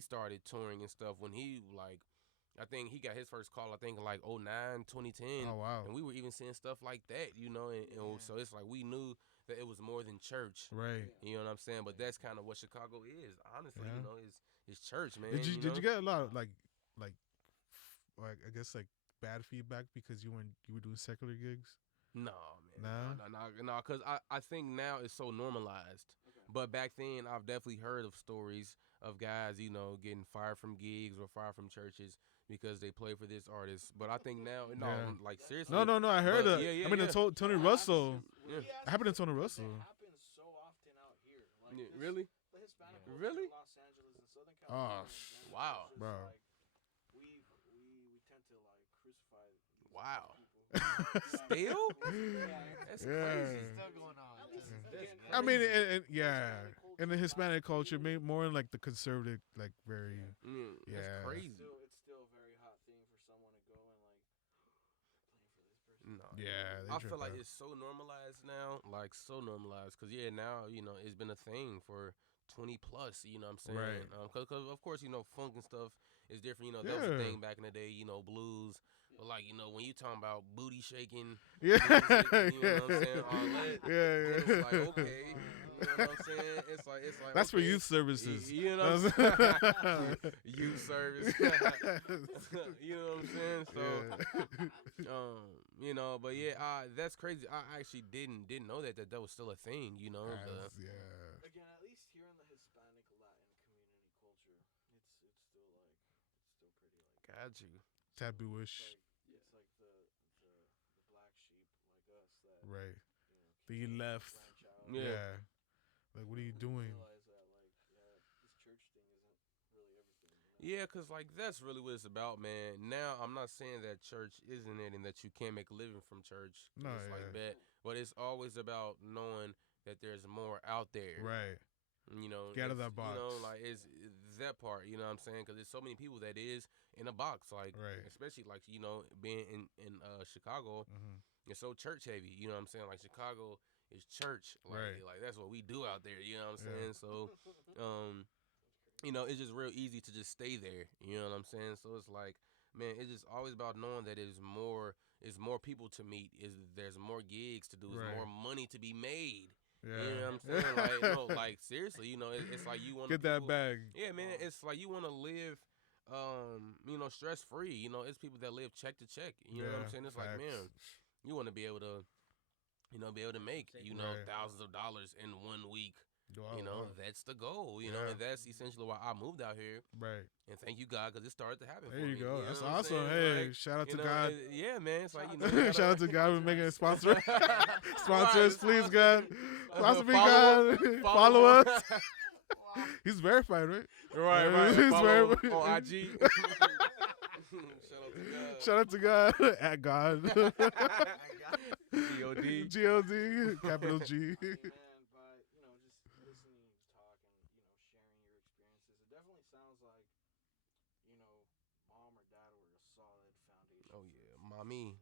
started touring and stuff when he like I think he got his first call, I think, in like 09, 2010. Oh wow. And we were even seeing stuff like that, you know. And so it's like we knew that it was more than church. Right. You know what I'm saying? But that's kind of what Chicago is, honestly. Yeah. You know, it's church, man. Did you know? get a lot of like I guess like bad feedback because you were doing secular gigs? No, man. No. Because I think now it's so normalized. But back then, I've definitely heard of stories of guys, you know, getting fired from gigs or fired from churches because they play for this artist. But I think now, like seriously. No. I heard but, I mean, Tony Russell. Yeah. It happened to Tony Russell. It happens so often out here. Like Really? The Hispanic culture Really? in Los Angeles and Southern California. in general wow. is just Bro. Like, we tend to like crucify. these Wow. people. Still? Yeah. That's Yeah. crazy. It's still going on. At least That's- I mean, and Hispanic culture, in the Hispanic Black culture, people, more in like the conservative, like very. That's Yeah. crazy. it's still a very hot thing for someone to go and like playing for this person. No. Yeah, they I trip feel like out. it's so normalized now, like so normalized. Cause now it's been a thing for 20 plus. You know what I'm saying? Right. Cause of course funk and stuff is different. That was a Yeah. thing back in the day. Blues. But like when you talking about booty shaking, Yeah. music, you know what I'm saying? All that. Yeah. It's like okay, you know what I'm saying? It's like That's for okay. youth services. You know what I'm saying? Youth service. You know what I'm saying? So, but yeah, that's crazy. I actually didn't know that was still a thing. Yeah. Again, at least here in the Hispanic Latin community culture, it's still pretty like Got you. Tabooish. it's like the black sheep like us that Right. you That you can't left. branch out. Yeah. Like, what are you doing? Realize that this church thing isn't really everything. Yeah, cause like that's really what it's about, man. Now I'm not saying that church isn't it and that you can't make a living from church. No, it's like yeah. that, but it's always about knowing that there's more out there. Right. Get out of that box. It's that part. You know what I'm saying? Because there's so many people that is in a box, like Right. especially like being in Chicago, Mm-hmm. it's so church heavy. You know what I'm saying? Like Chicago is church, Right. Like that's what we do out there. You know what I'm Yeah. saying? So, it's just real easy to just stay there. You know what I'm saying? So it's like, man, it's just always about knowing that it's more people to meet. There's more gigs to do. There's Right. more money to be made. Yeah. You know what I'm saying? Like seriously, it's like you want Get that bag. Yeah, man, it's like you want to live, stress free. It's people that live check to check. You know what I'm saying? It's like, facts. man, you want to be able to, make, Right. thousands of dollars in 1 week. Wow. That's the goal. Yeah. And that's essentially why I moved out here. Right. And thank you, God, because it started to happen. There for you me. go. know That's what I'm awesome. saying? Hey, Like, shout out to God. Yeah, man. It's like Shout out to God for making a sponsor. Sponsors, Right. please, God. Sponsor me, Follow God. Follow us. us. He's verified, right? right. He's Follow very- on IG. Shout out to God. Shout out to God. At God. G.O.D. G-O-D. Capital G. Hey, man, by just listening to you talk and sharing your experiences, it definitely sounds like mom or dad were a solid foundation. Oh yeah, mommy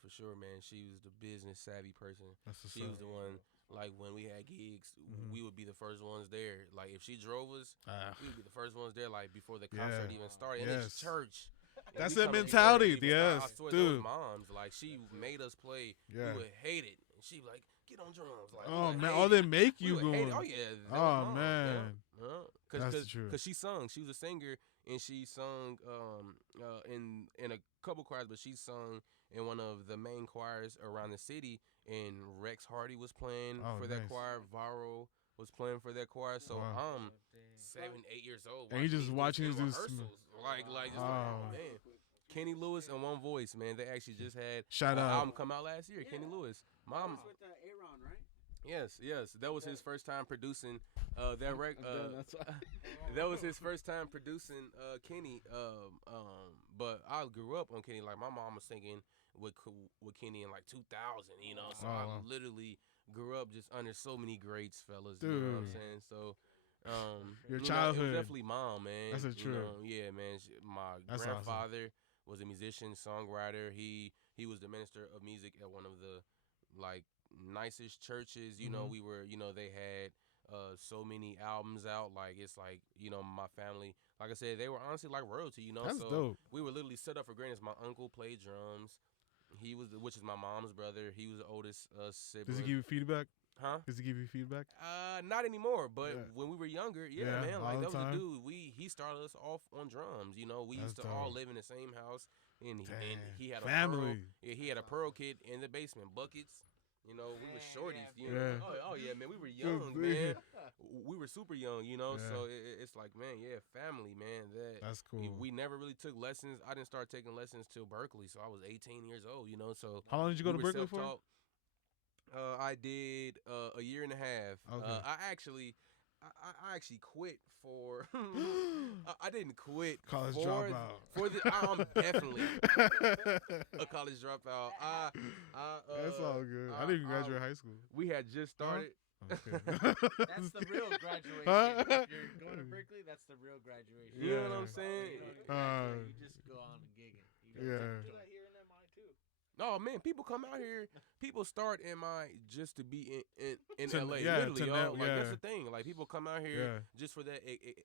for sure, man. She was the business savvy person. That's what's She was up. the one. Like when we had gigs, Mhm. we would be the first ones there. Like if she drove us, Ah, we would be the first ones there. Like before the Yeah. concert even started. And it's Yes. church. And That's we that coming mentality, before it even started. yes, I swear, dude. those moms, like she made us play. Yeah. We would hate it, and she like get on drums. Like, we Oh would man, hate all it. they make We you would hate it. going. Oh yeah. that was Oh, moms, man. Yeah. That's the truth. Cause she sung. She was a singer, and she sung in a couple choirs, but she sung in one of the main choirs around the city. And Rex Hardy was playing Oh, for that nice. choir. Varro was playing for that choir. So Wow. I'm 7, 8 years old. And you just watching these these dudes rehearsals, like, just Oh. like, man. Kenny Lewis and One Voice, man. They actually just had Shout an out. album come out last year. Kenny Lewis, mom. That was with Aaron, right? Yes, that was his first time producing that record. That's why. That was his first time producing Kenny. But I grew up on Kenny. Like my mom was singing with Kenny in like 2000. So Oh, I wow. literally grew up just under so many greats, fellas. You know what I'm Dude. saying? So. Your It was childhood. definitely mom, man. That's the truth. Yeah, man. My That's awesome. grandfather was a musician, songwriter. He was the minister of music at one of the like nicest churches. Mhm. We were. They had so many albums out. Like it's like my family. Like I said, they were honestly like royalty. That's so dope. we were literally set up for greatness. My uncle played drums. Which is my mom's brother. He was the oldest sibling. Does he give you feedback? Huh? Does he give you feedback? Not anymore. But Yeah. when we were younger, Yeah, man, all like the that was time. a dude. He started us off on drums. We That's used to all dope. live in the same house, and Damn. he had a Family. he had a pearl kit in the basement, buckets. We were shorties. Yeah. Oh yeah, man. We were young, man. We were super young. So it's like, man, yeah, family, man. That's cool. We never really took lessons. I didn't start taking lessons till Berkeley, so I was 18 years old. So How long did you go to we were Berkeley for? self-taught. I did a year and a half. Okay. I actually quit for. I didn't quit. College for, dropout. For the, I'm definitely a college dropout. That's all good. I didn't even graduate high school. We had just started. Okay. That's the real graduation. If you're going to Berkeley, that's the real graduation. You know what I'm saying? You don't graduate, you just go on and gigging. Yeah. Do that here in MI too. Oh man, people come out here. People start MI just to be in To- LA. yeah, Literally, to y'all. know- Like that's yeah. the thing. Like people come out here Yeah. just for that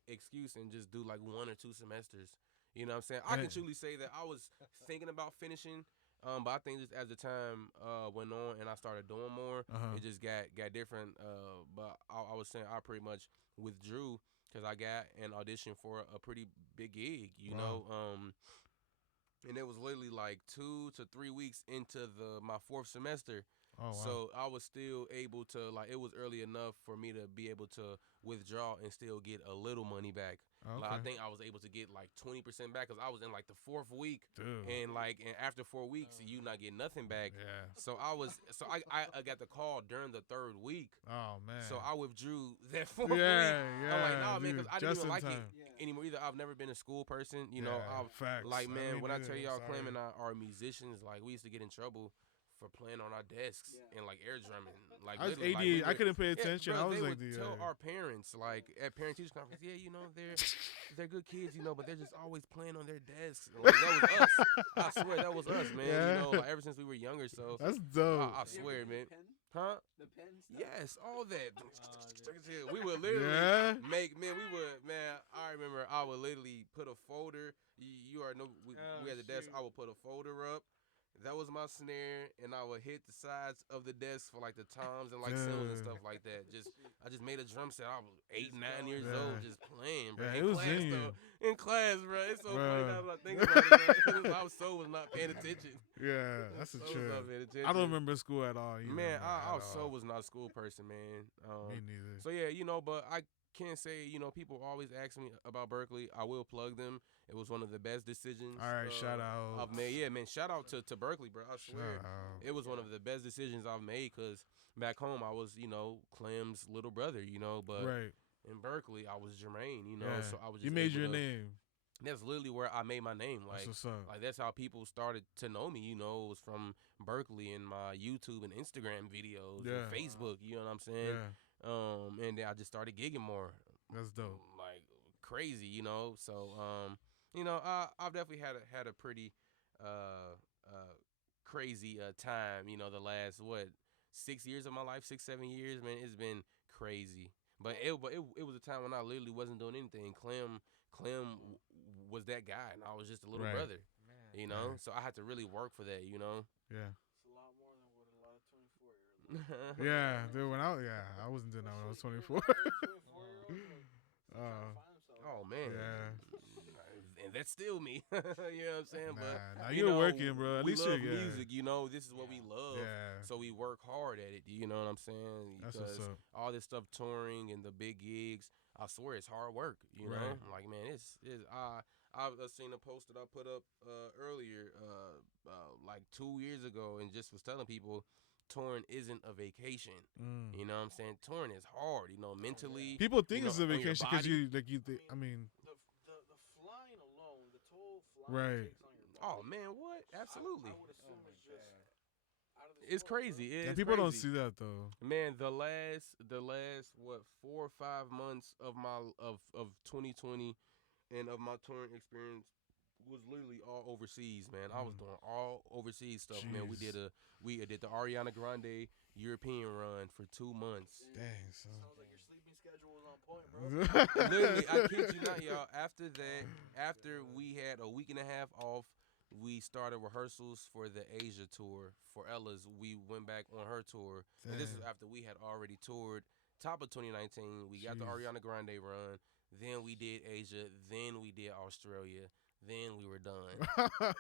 excuse and just do like 1 or 2 semesters. You know what I'm saying? I can truly say that I was thinking about finishing, but I think just as the time went on and I started doing more, it just got different. But I was saying I pretty much withdrew because I got an audition for a pretty big gig. You know. And it was literally like 2 to 3 weeks into my 4th semester. Oh, wow. So I was still able to, like, it was early enough for me to be able to withdraw and still get a little money back. Okay. Like, I think I was able to get like 20% back because I was in like the 4th week. Dude. And after 4 weeks, you not getting nothing back. Yeah. So I got the call during the 3rd week. Oh, man. So I withdrew that 4th Yeah, week. I'm like, nah, man, dude, because I didn't just even in like time. it anymore either. I've never been a school person. Facts. Like, man, when I neither. tell y'all, Sorry. Clem and I are musicians, like, we used to get in trouble for playing on our desks and, like, air drumming. Like, I was literally, AD. like, I couldn't pay attention. Yeah, bro, I was they like would tell our parents, like, at parent-teacher conference, they're good kids, but they're just always playing on their desks. Like, that was us. I swear, that was us, man. Yeah. Like, ever since we were younger, so. That's dope. I swear, man. Pen? Huh? The pen stuff? Yes, all that. We would literally Yeah. I remember I would literally put a folder. You already know, we had the desk. I would put a folder up. That was my snare, and I would hit the sides of the desk for like the toms and like cymbals and stuff like that. I just made a drum set. I was 8, 9 years old, just playing, bro. Yeah, it was in you. In class, bro. It's so Bro. funny now when I think about it, bro. I was not paying attention. Yeah, that's a So trip. was not paying attention. I don't remember school at all. Either, Man, I at so all. was not a school person, man. Me neither. So yeah, but I can't say, people always ask me about Berkeley. I will plug them. It was one of the best decisions. All right, shout out. I've made. Yeah, man, shout out to Berkeley, bro. I swear. Shout out. It was one of the best decisions I've made because back home I was, Clem's little brother, but Right. in Berkeley I was Jermaine, Yeah. so I was just You made able your to- name. That's literally where I made my name. That's Like, what's up. like that's how people started to know me. It was from Berkeley and my YouTube and Instagram videos Yeah. and Facebook. You know what I'm saying? Yeah. And then I just started gigging more. That's dope. Like crazy. So I've definitely had a pretty crazy time. The last 6 years of my life, 6, 7 years, man. It's been crazy. But it was a time when I literally wasn't doing anything. Clem was that guy, and I was just a little Right. brother. Right. So I had to really work for that. Yeah. It's a lot more than what a lot of 24-year-olds. Yeah, dude. I wasn't doing that when I was 24. 24-year-olds Oh man. Yeah. And that's still me. You know what I'm saying? Nah, But you're working, bro. At we least love you're music. This is what we love. Yeah. So we work hard at it. You know what I'm saying? That's what's Because up. all this stuff, touring and the big gigs, I swear it's hard work. You know, Right. like man, it's I've seen a post that I put up earlier, like 2 years ago, and just was telling people, touring isn't a vacation. Mm. You know what I'm saying? Touring is hard. Mentally. People think you it's know, a on your vacation because body. you think. I mean, The flying alone, the toll flying Right. takes on your Oh body. man, what? Absolutely. I would assume it's just out of this It's world, crazy. bro. It's and people don't crazy. see that though. Man, the last 4 or 5 months of my of 2020 and of my touring experience was literally all overseas, man. I was doing all overseas stuff, man. We Jeez. did the Ariana Grande European run for 2 months. Dang, son. Sounds like your sleeping schedule was on point, bro. Literally, I kid you not, y'all. After that, after we had a week and a half off, we started rehearsals for the Asia tour. For Ella's, we went back on her tour. And this is Damn. after we had already toured top of 2019. We got the Jeez. Ariana Grande run. Then we did Asia. Then we did Australia. Then we were done.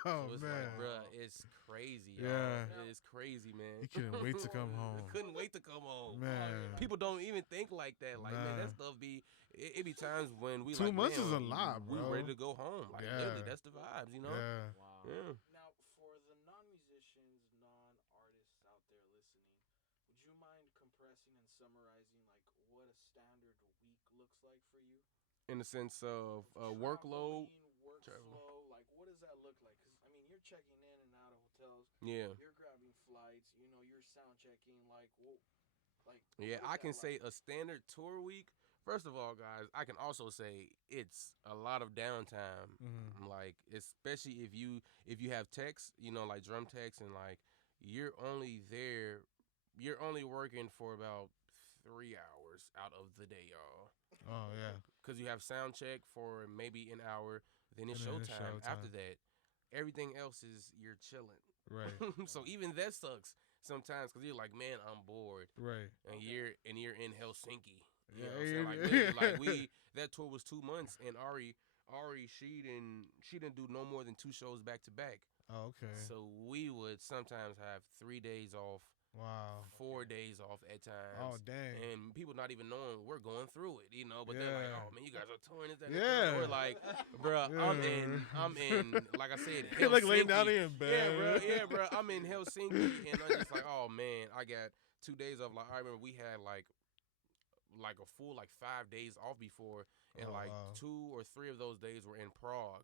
Oh So it's man. like, bruh, it's crazy, y'all. Yeah. It's crazy, man. You couldn't wait to come home. Couldn't wait to come home. Man. People don't even think like that. Like, man, Nah. that stuff be. It be times when we 2 like, months man, is a lot, we bro. ready to go home. Like, Yeah. literally, that's the vibes, you know. Yeah. Wow. Yeah. Now, for the non-musicians, non-artists out there listening, would you mind compressing and summarizing like what a standard week looks like for you? In the sense of workload. Traveling, workflow, like what does that look like? Because I mean, you're checking in and out of hotels. Yeah. You're grabbing flights. You know, you're sound checking. Like, well, like. Yeah, what is I can that say like? a standard tour week. First of all, guys, I can also say it's a lot of downtime. Mhm. Like, especially if you have techs, you know, like drum techs, and like you're only working for about 3 hours out of the day, y'all. Oh yeah. Because you have sound check for maybe an hour, then it's And then it's showtime. After showtime. that, everything else is you're chilling. Right. So even that sucks sometimes because you're like, man, I'm bored, Right. and you're in Helsinki. You Yeah, know what I'm saying? Like, yeah. literally, like that tour was 2 months, and Ari, she didn't do no more than 2 shows back to back. Oh, okay. So we would sometimes have 3 days off, Wow. 4 days off at times. Oh dang. And people not even knowing we're going through it, you know. But they're like, Yeah. "Oh man, you guys are touring this." That, Yeah. and we're like, "Bruh, Yeah. I'm in. Like I said, You're like laying Helsinki." down in bed. Yeah, bro. I'm in Helsinki, and I'm just like, "Oh man, I got 2 days off." Like I remember we had like a full 5 days off before, and Oh, like wow. 2 or 3 of those days were in Prague.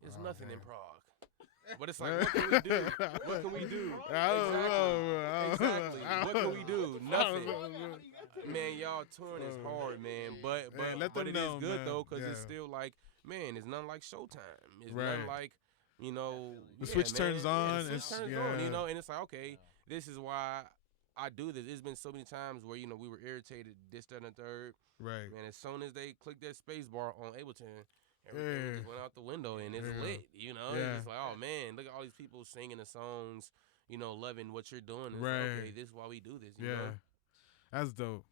There's Oh, nothing in man. Prague. But it's like, what can we do? What can we do? I don't know. Exactly. What can we do? Nothing. I don't know. Man, y'all touring is hard, man. But Hey, let but them it is know, good man. though, because it's Yeah. still like, man, it's nothing like Showtime. It's Right. nothing like, you know, The switch turns on, the switch it's- turns on, yeah. you know, and it's like, okay, this is why I do this. It's been so many times where, you know, we were irritated, this, that, and the third. Right. Man, as soon as they click that space bar on Ableton, everything Yeah. just went out the window, and it's Yeah. lit, you know? Yeah. It's just like, oh, man, look at all these people singing the songs, you know, loving what you're doing. It's like, Right. okay, this is why we do this, you Yeah. know? That's dope.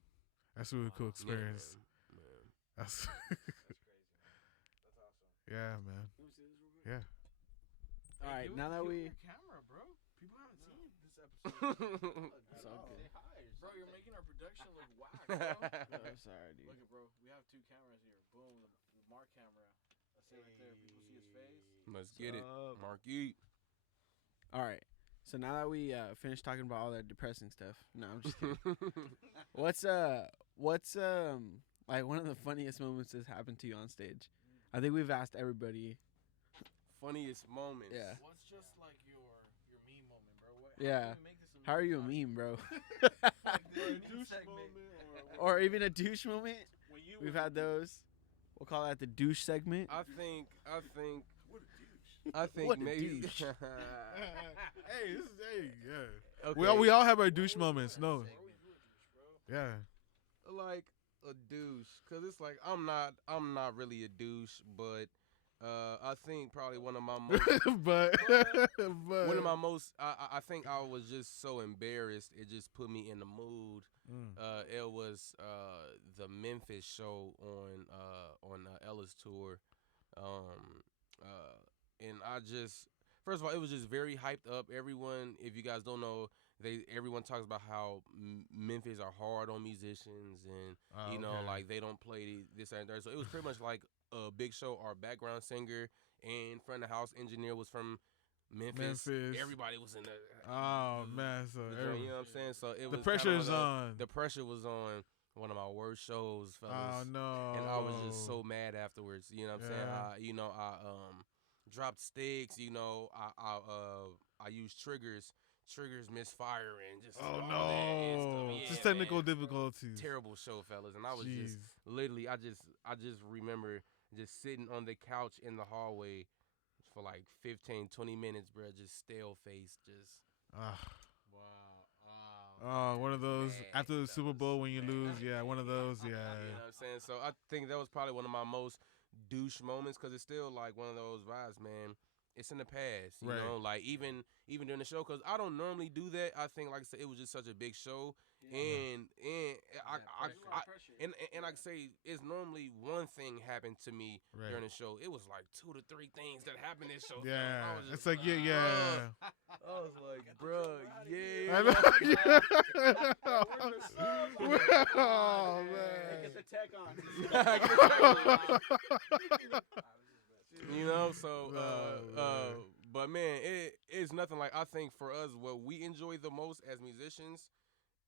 That's a really cool Yeah, experience. man. That's That's crazy, man. That's awesome. yeah, man. Let me see this real quick. Yeah. All right, now that we. Your camera, bro. People haven't seen this episode. It's all good. Say hi or Bro, you're something. making our production look whack, bro. Oh, sorry, dude. Look at, bro. We have 2 cameras here. Boom, the Mark camera. That's it right there. People see his face. Let's get it. Sup? Marquis. All right. So now that we finished talking about all that depressing stuff, no, I'm just kidding. What's like one of the funniest moments that's happened to you on stage? I think we've asked everybody. Funniest moments. Yeah. What's just like your meme moment, bro? What, Yeah. How, can we make this How are you a funny? meme, bro? Like the douche segment, Or even a douche moment? when you We've was had a douche. those. We'll call that the douche segment. I think What a douche. What a maybe. douche. Hey, this is yeah. Okay. We all have our douche moments. No. Always you a douche, bro. Yeah. like a douche, cause it's like I'm not really a douche, but I think probably one of my most but one of my most I think I was just so embarrassed. It just put me in the mood. It was the Memphis show on Ella's tour, and I just first of all it was just very hyped up. Everyone, if you guys don't know, everyone talks about how Memphis are hard on musicians and you know like they don't play this and that. So it was pretty much like a big show. Our background singer and front of the house engineer was from Memphis. Everybody was in the oh man, so you know what I'm saying? So it was the pressure's kinda on. The pressure was on. One of my worst shows, fellas. Oh no. And I was just so mad afterwards. You know what I'm saying? Yeah. I dropped sticks. You know, I used triggers. Triggers misfiring. Just Oh all that no. and stuff. Yeah, Just technical man. difficulties. Terrible show, fellas. And I was Jeez. just literally. I just remember just sitting on the couch in the hallway for like 15, 20 minutes, bro. Just stale face. Just. Ah. Wow. One of those Man, after the that Super was Bowl when you bad. lose. Yeah, one of those. Yeah. You know what I'm saying? So I think that was probably one of my most douche moments because it's still like one of those vibes, man. It's in the past, you Right. know. Like even during the show, because I don't normally do that. I think, like I said, it was just such a big show, and and I say it's normally one thing happened to me Right. during the show. It was like 2 to 3 things that happened this show. Yeah. I was just It's like yeah. I was like, bruh, yeah. I know. Oh man. Get the tech on. You know, so man. but man, it's nothing like I think for us what we enjoy the most as musicians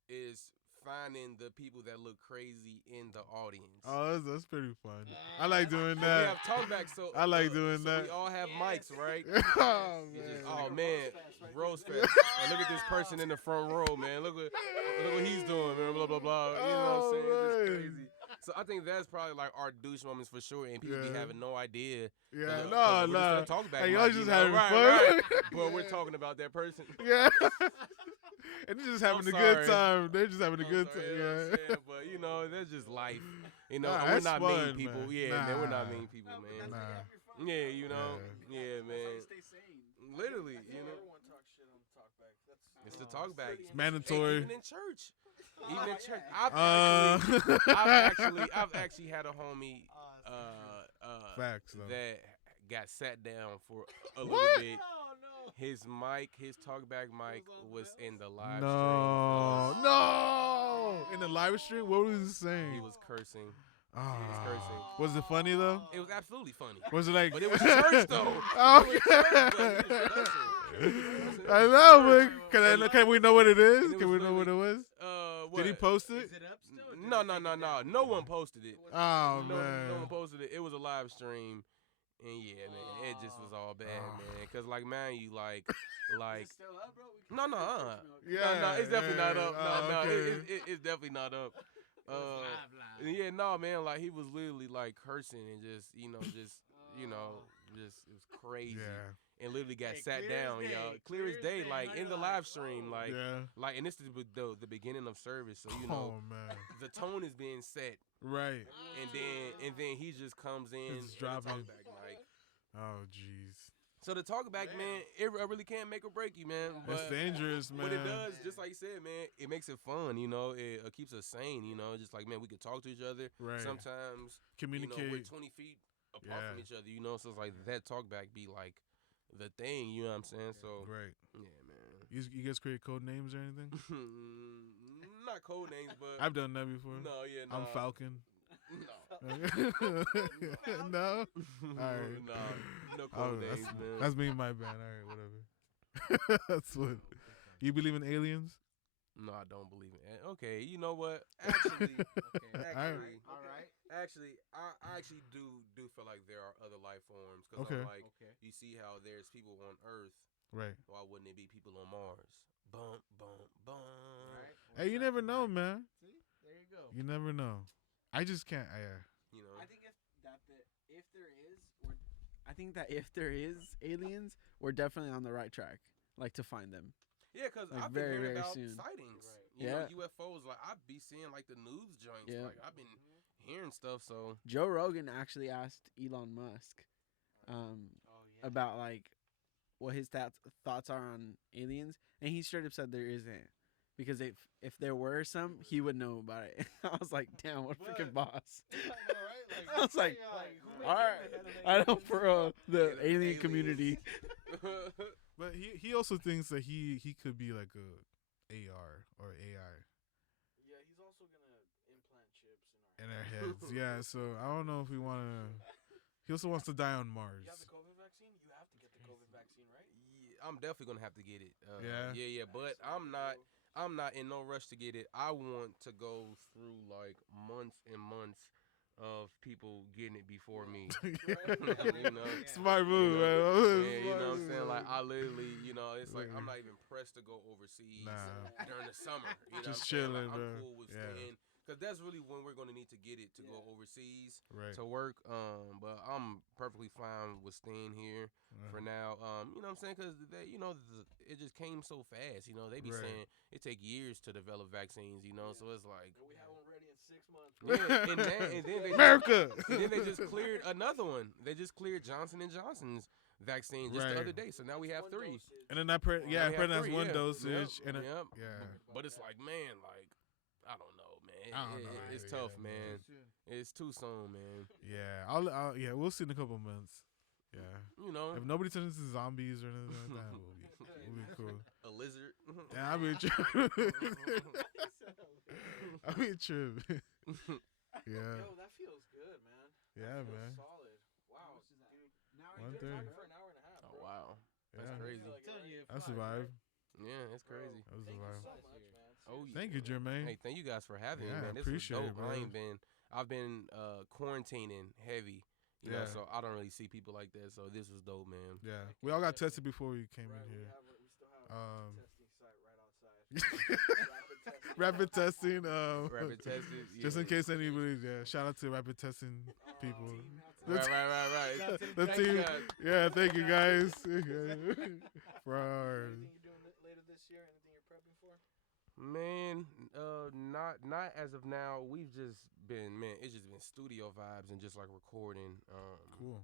is finding the people that look crazy in the audience. Oh, that's pretty fun. I like doing We that. have talkback, so I like doing that. We all have mics, right? Oh You man. just, oh man, roast fest. Oh, look at this person in the front row, man. Look what he's doing, man. Blah blah blah. You know what I'm saying? It's man. crazy. So I think that's probably like our douche moments for sure, and people be Yeah. having no idea. Yeah, We're no. just gonna talk back, Hey, y'all Mike, just you know? having Right, fun. right. But we're talking about that person. Yeah. And they're just having a sorry. good time. They're just having a good Sorry, time. you know what I'm Yeah. saying? But you know, that's just life. You know, Nah, and we're that's not fun, mean people. man. Yeah, man, we're not Nah. mean people, man. Nah. Yeah, you know. Yeah, man. Stay sane. Literally, I think you know. everyone talks shit on the talkback. That's It's the talk back. It's mandatory. Hey, even in church. Even in church. I've actually had a homie Facts, though. that got sat down for a little What? bit. His talkback mic was in the live stream. No. fellas. No. In the live stream, what was he saying? He was cursing. Ah. He was cursing. Was it funny though? It was absolutely funny. Was it like? But it was church though. Oh, It was church, but he was cursing. I know, but can we know what it is? And it Can was we know what it was? What? Did he post it? Is it up still? No. No one posted it. Oh No man. one posted it. It was a live stream. And yeah, man, it just was all bad, man. Cause like, man, you like, Is it still up, bro? We no, can no, get church milk. Yeah. no, it's definitely not up. Oh, No, okay. it's definitely not up. Yeah, no, man, like he was literally like cursing and just, it was crazy. Yeah. And literally got Hey, sat clear as down, day, y'all. clear Clear as as day, day, like like, in the like, live stream, like, Yeah. and this is the beginning of service, so you know Oh man. the tone is being set, Right. and then he just comes in It's and dropping. talk back, Mike. Oh jeez. So the talk back, man, it really can't make or break you, man. It's But dangerous, man. what it does, just like you said, man, it makes it fun. You know, it keeps us sane. You know, just like man, we can talk to each other. Right. Sometimes Communicate. we're 20 feet apart Yeah. from each other. You know, so it's like that talk back be like the thing. You know what I'm saying? So Right. yeah, man. You guys create code names or anything? Not code names, but I've done that before. no, yeah, no. I'm Falcon. No. No. Alright. No Oh, code names, man. that's me and my band. All right, whatever. That's what. You believe in aliens? No, I don't believe it. Okay, you know what? Actually, Alright. actually, I actually do feel like there are other life forms because Okay. I'm like, you see how there's people on Earth. Right. Why wouldn't it be people on Mars? Bum bum bum. Hey, you never know, man. See? There you go. You never know. I just can't. You know. I think if there is aliens, we're definitely on the right track. Like to find them. Yeah, because Like, I've been very, hearing very about soon. sightings. Right. You Yeah. know, UFOs. Like I'd be seeing like the news joints. Yeah. Like I've been hearing stuff. So Joe Rogan actually asked Elon Musk about like what his thoughts are on aliens, and he straight up said there isn't, because if there were some, he would know about it. I was like, damn, what a freaking boss. I was like, all right, I know for the alien aliens. community. But he also thinks that he could be like a AR or AI Yeah, he's also gonna implant chips in our heads. Yeah, so I don't know if we want to. He also wants to die on Mars. You have the COVID vaccine? You have to get the COVID vaccine, right? yeah, I'm definitely gonna have to get it. Yeah? Yeah. But I'm not in no rush to get it. I want to go through like months and months of people getting it before me. You know? Smart move, Yeah, man. you know what I'm saying? Like I literally, it's like I'm not even pressed to go overseas Nah. during the summer. You know Just what I'm saying? chilling, like, bro. I'm cool with Yeah. staying. Because that's really when we're gonna need to get it to go overseas Right. to work. But I'm perfectly fine with staying here for now. You know what I'm saying? Because it just came so fast. You know, they be Right. saying it take years to develop vaccines. You know, so it's like. And we have one ready in 6 months. Yeah, and then they America. and then they just cleared another one. They just cleared Johnson and Johnson's vaccine just the Right. other day. So now we have 3. And then that Now we have pregnant has 3, one yeah. dosage. Yep. And Yep. yeah. But it's like, man, like I don't know, man. I don't know It's either, tough, yeah, man. Soon. It's too soon, man. Yeah. Yeah, we'll see in a couple months. Yeah. You know, If nobody turns into zombies or anything like that, we'll be cool. a lizard. Yeah, I mean, I mean, true. Yeah. Yo, that feels good, man. Yeah, That feels man. solid. Wow, dude. One We've thing. been talking for an hour and a half. Oh Bro. wow, that's Yeah. crazy. Like, Telling you, I survived. Yeah, it's crazy. I was Thank you survived. so much, man. Oh, Seriously. Thank you, Jermaine. Hey, thank you guys for having Yeah, me, man. This appreciate was it, dope. bro. I've been quarantining heavy, you know, Yeah. so I don't really see people like that. So this was dope, man. Yeah, we all got tested before we came Right, in we here. still have a testing site right outside. Rapid testing. Rapid tested. Just in yeah. case anybody. Yeah, shout out to rapid testing people. Right. The Thank team. you guys. Yeah, thank you guys. For Anything you're doing later this year? Anything you're prepping for? Man, not as of now. We've just been, man. It's just been studio vibes and just like recording. Cool.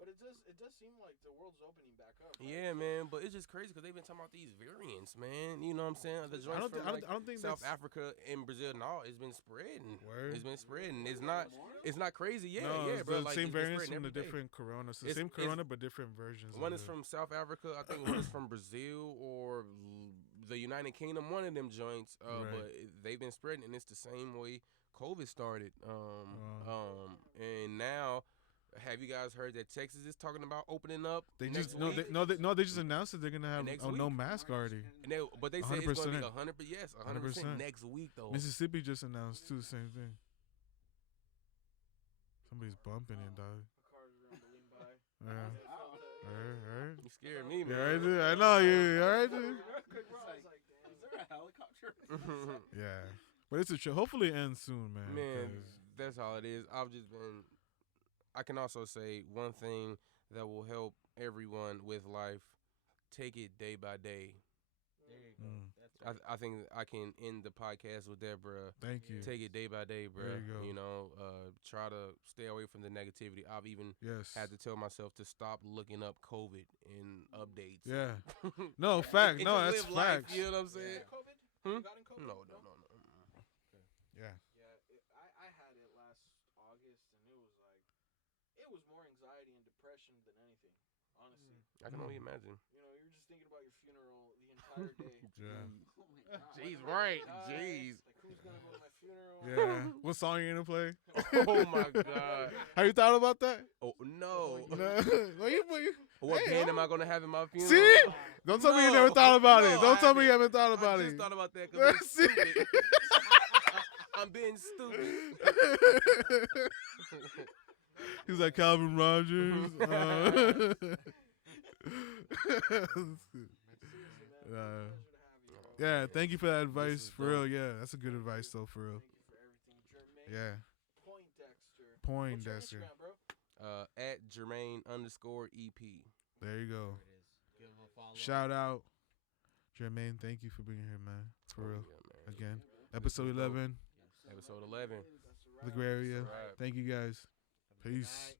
But it does seem like the world's opening back up. Right? Yeah, man. But it's just crazy because they've been talking about these variants, man. You know what I'm saying? The joints from I don't think South that's Africa and Brazil. No, it's been spreading. Word. It's been spreading. It's not crazy. Yeah, no, yeah, it's bro. the Like, same it's been variants spreading from the every day. different coronas. The It's- same it's- corona, but different versions. One of is it. from South Africa. I think one is from Brazil or the United Kingdom. One of them joints. Right. But they've been spreading, and it's the same way COVID started. And now, have you guys heard that Texas is talking about opening up? They next just no, week? they just announced that they're gonna have Next no week? mask already. And but they said it's going to be 100%. 100%. Yes, 100% 100%. next week though. Mississippi just announced too the same thing. Somebody's bumping it, dog. A car's rumbling by. Yeah. Alright. You scared me, man. Yeah, right there. I know you. Alright, dude. Is there a helicopter? Yeah, but it's a trip. Hopefully, it ends soon, man. Man, 'cause- that's all it is. I've just been. I can also say one thing that will help everyone with life: take it day by day. There you go. Mm. That's I think I can end the podcast with that, bruh. Thank you. Take it day by day, bruh. There you go. know, try to stay away from the negativity. I've even Yes. had to tell myself to stop looking up COVID in updates. Yeah. No, fact. And No, just that's live life, facts. you know what I'm saying? Yeah. COVID? Hmm? You got in COVID? No. Yeah. Yeah, I had it last August, and it was more anxiety and depression than anything, honestly. I can only imagine. You know, you're just thinking about your funeral the entire day. Yeah. Oh my God. Jeez, When right. somebody dies, Jeez. Like, who's gonna go to my funeral? Yeah. What song you gonna play? Oh my God. Have you thought about that? Oh no. No. Well, you- What Hey, band am I gonna have in my funeral? See? Don't tell me you never thought about it. No, Don't I tell me you haven't. haven't thought about I it. just thought about that because See? stupid. I'm being stupid. He's like Calvin Rogers. Seriously, man. Yeah. Pleasure to have you, bro. Yeah, thank you for that advice. is For dope. real, yeah, that's a good advice though. For real, Thank you for everything, Jermaine. yeah. Poindexter. Poindexter. What's your Instagram, bro? At Jermaine_EP. There you go. There it is. Give him a follow. Shout out, Jermaine. Thank you for being here, man. For real. Yeah, man. Again, episode 11, Episode 11. That's a the wrap. gray area. Right. Thank you guys. Have a good Peace. night.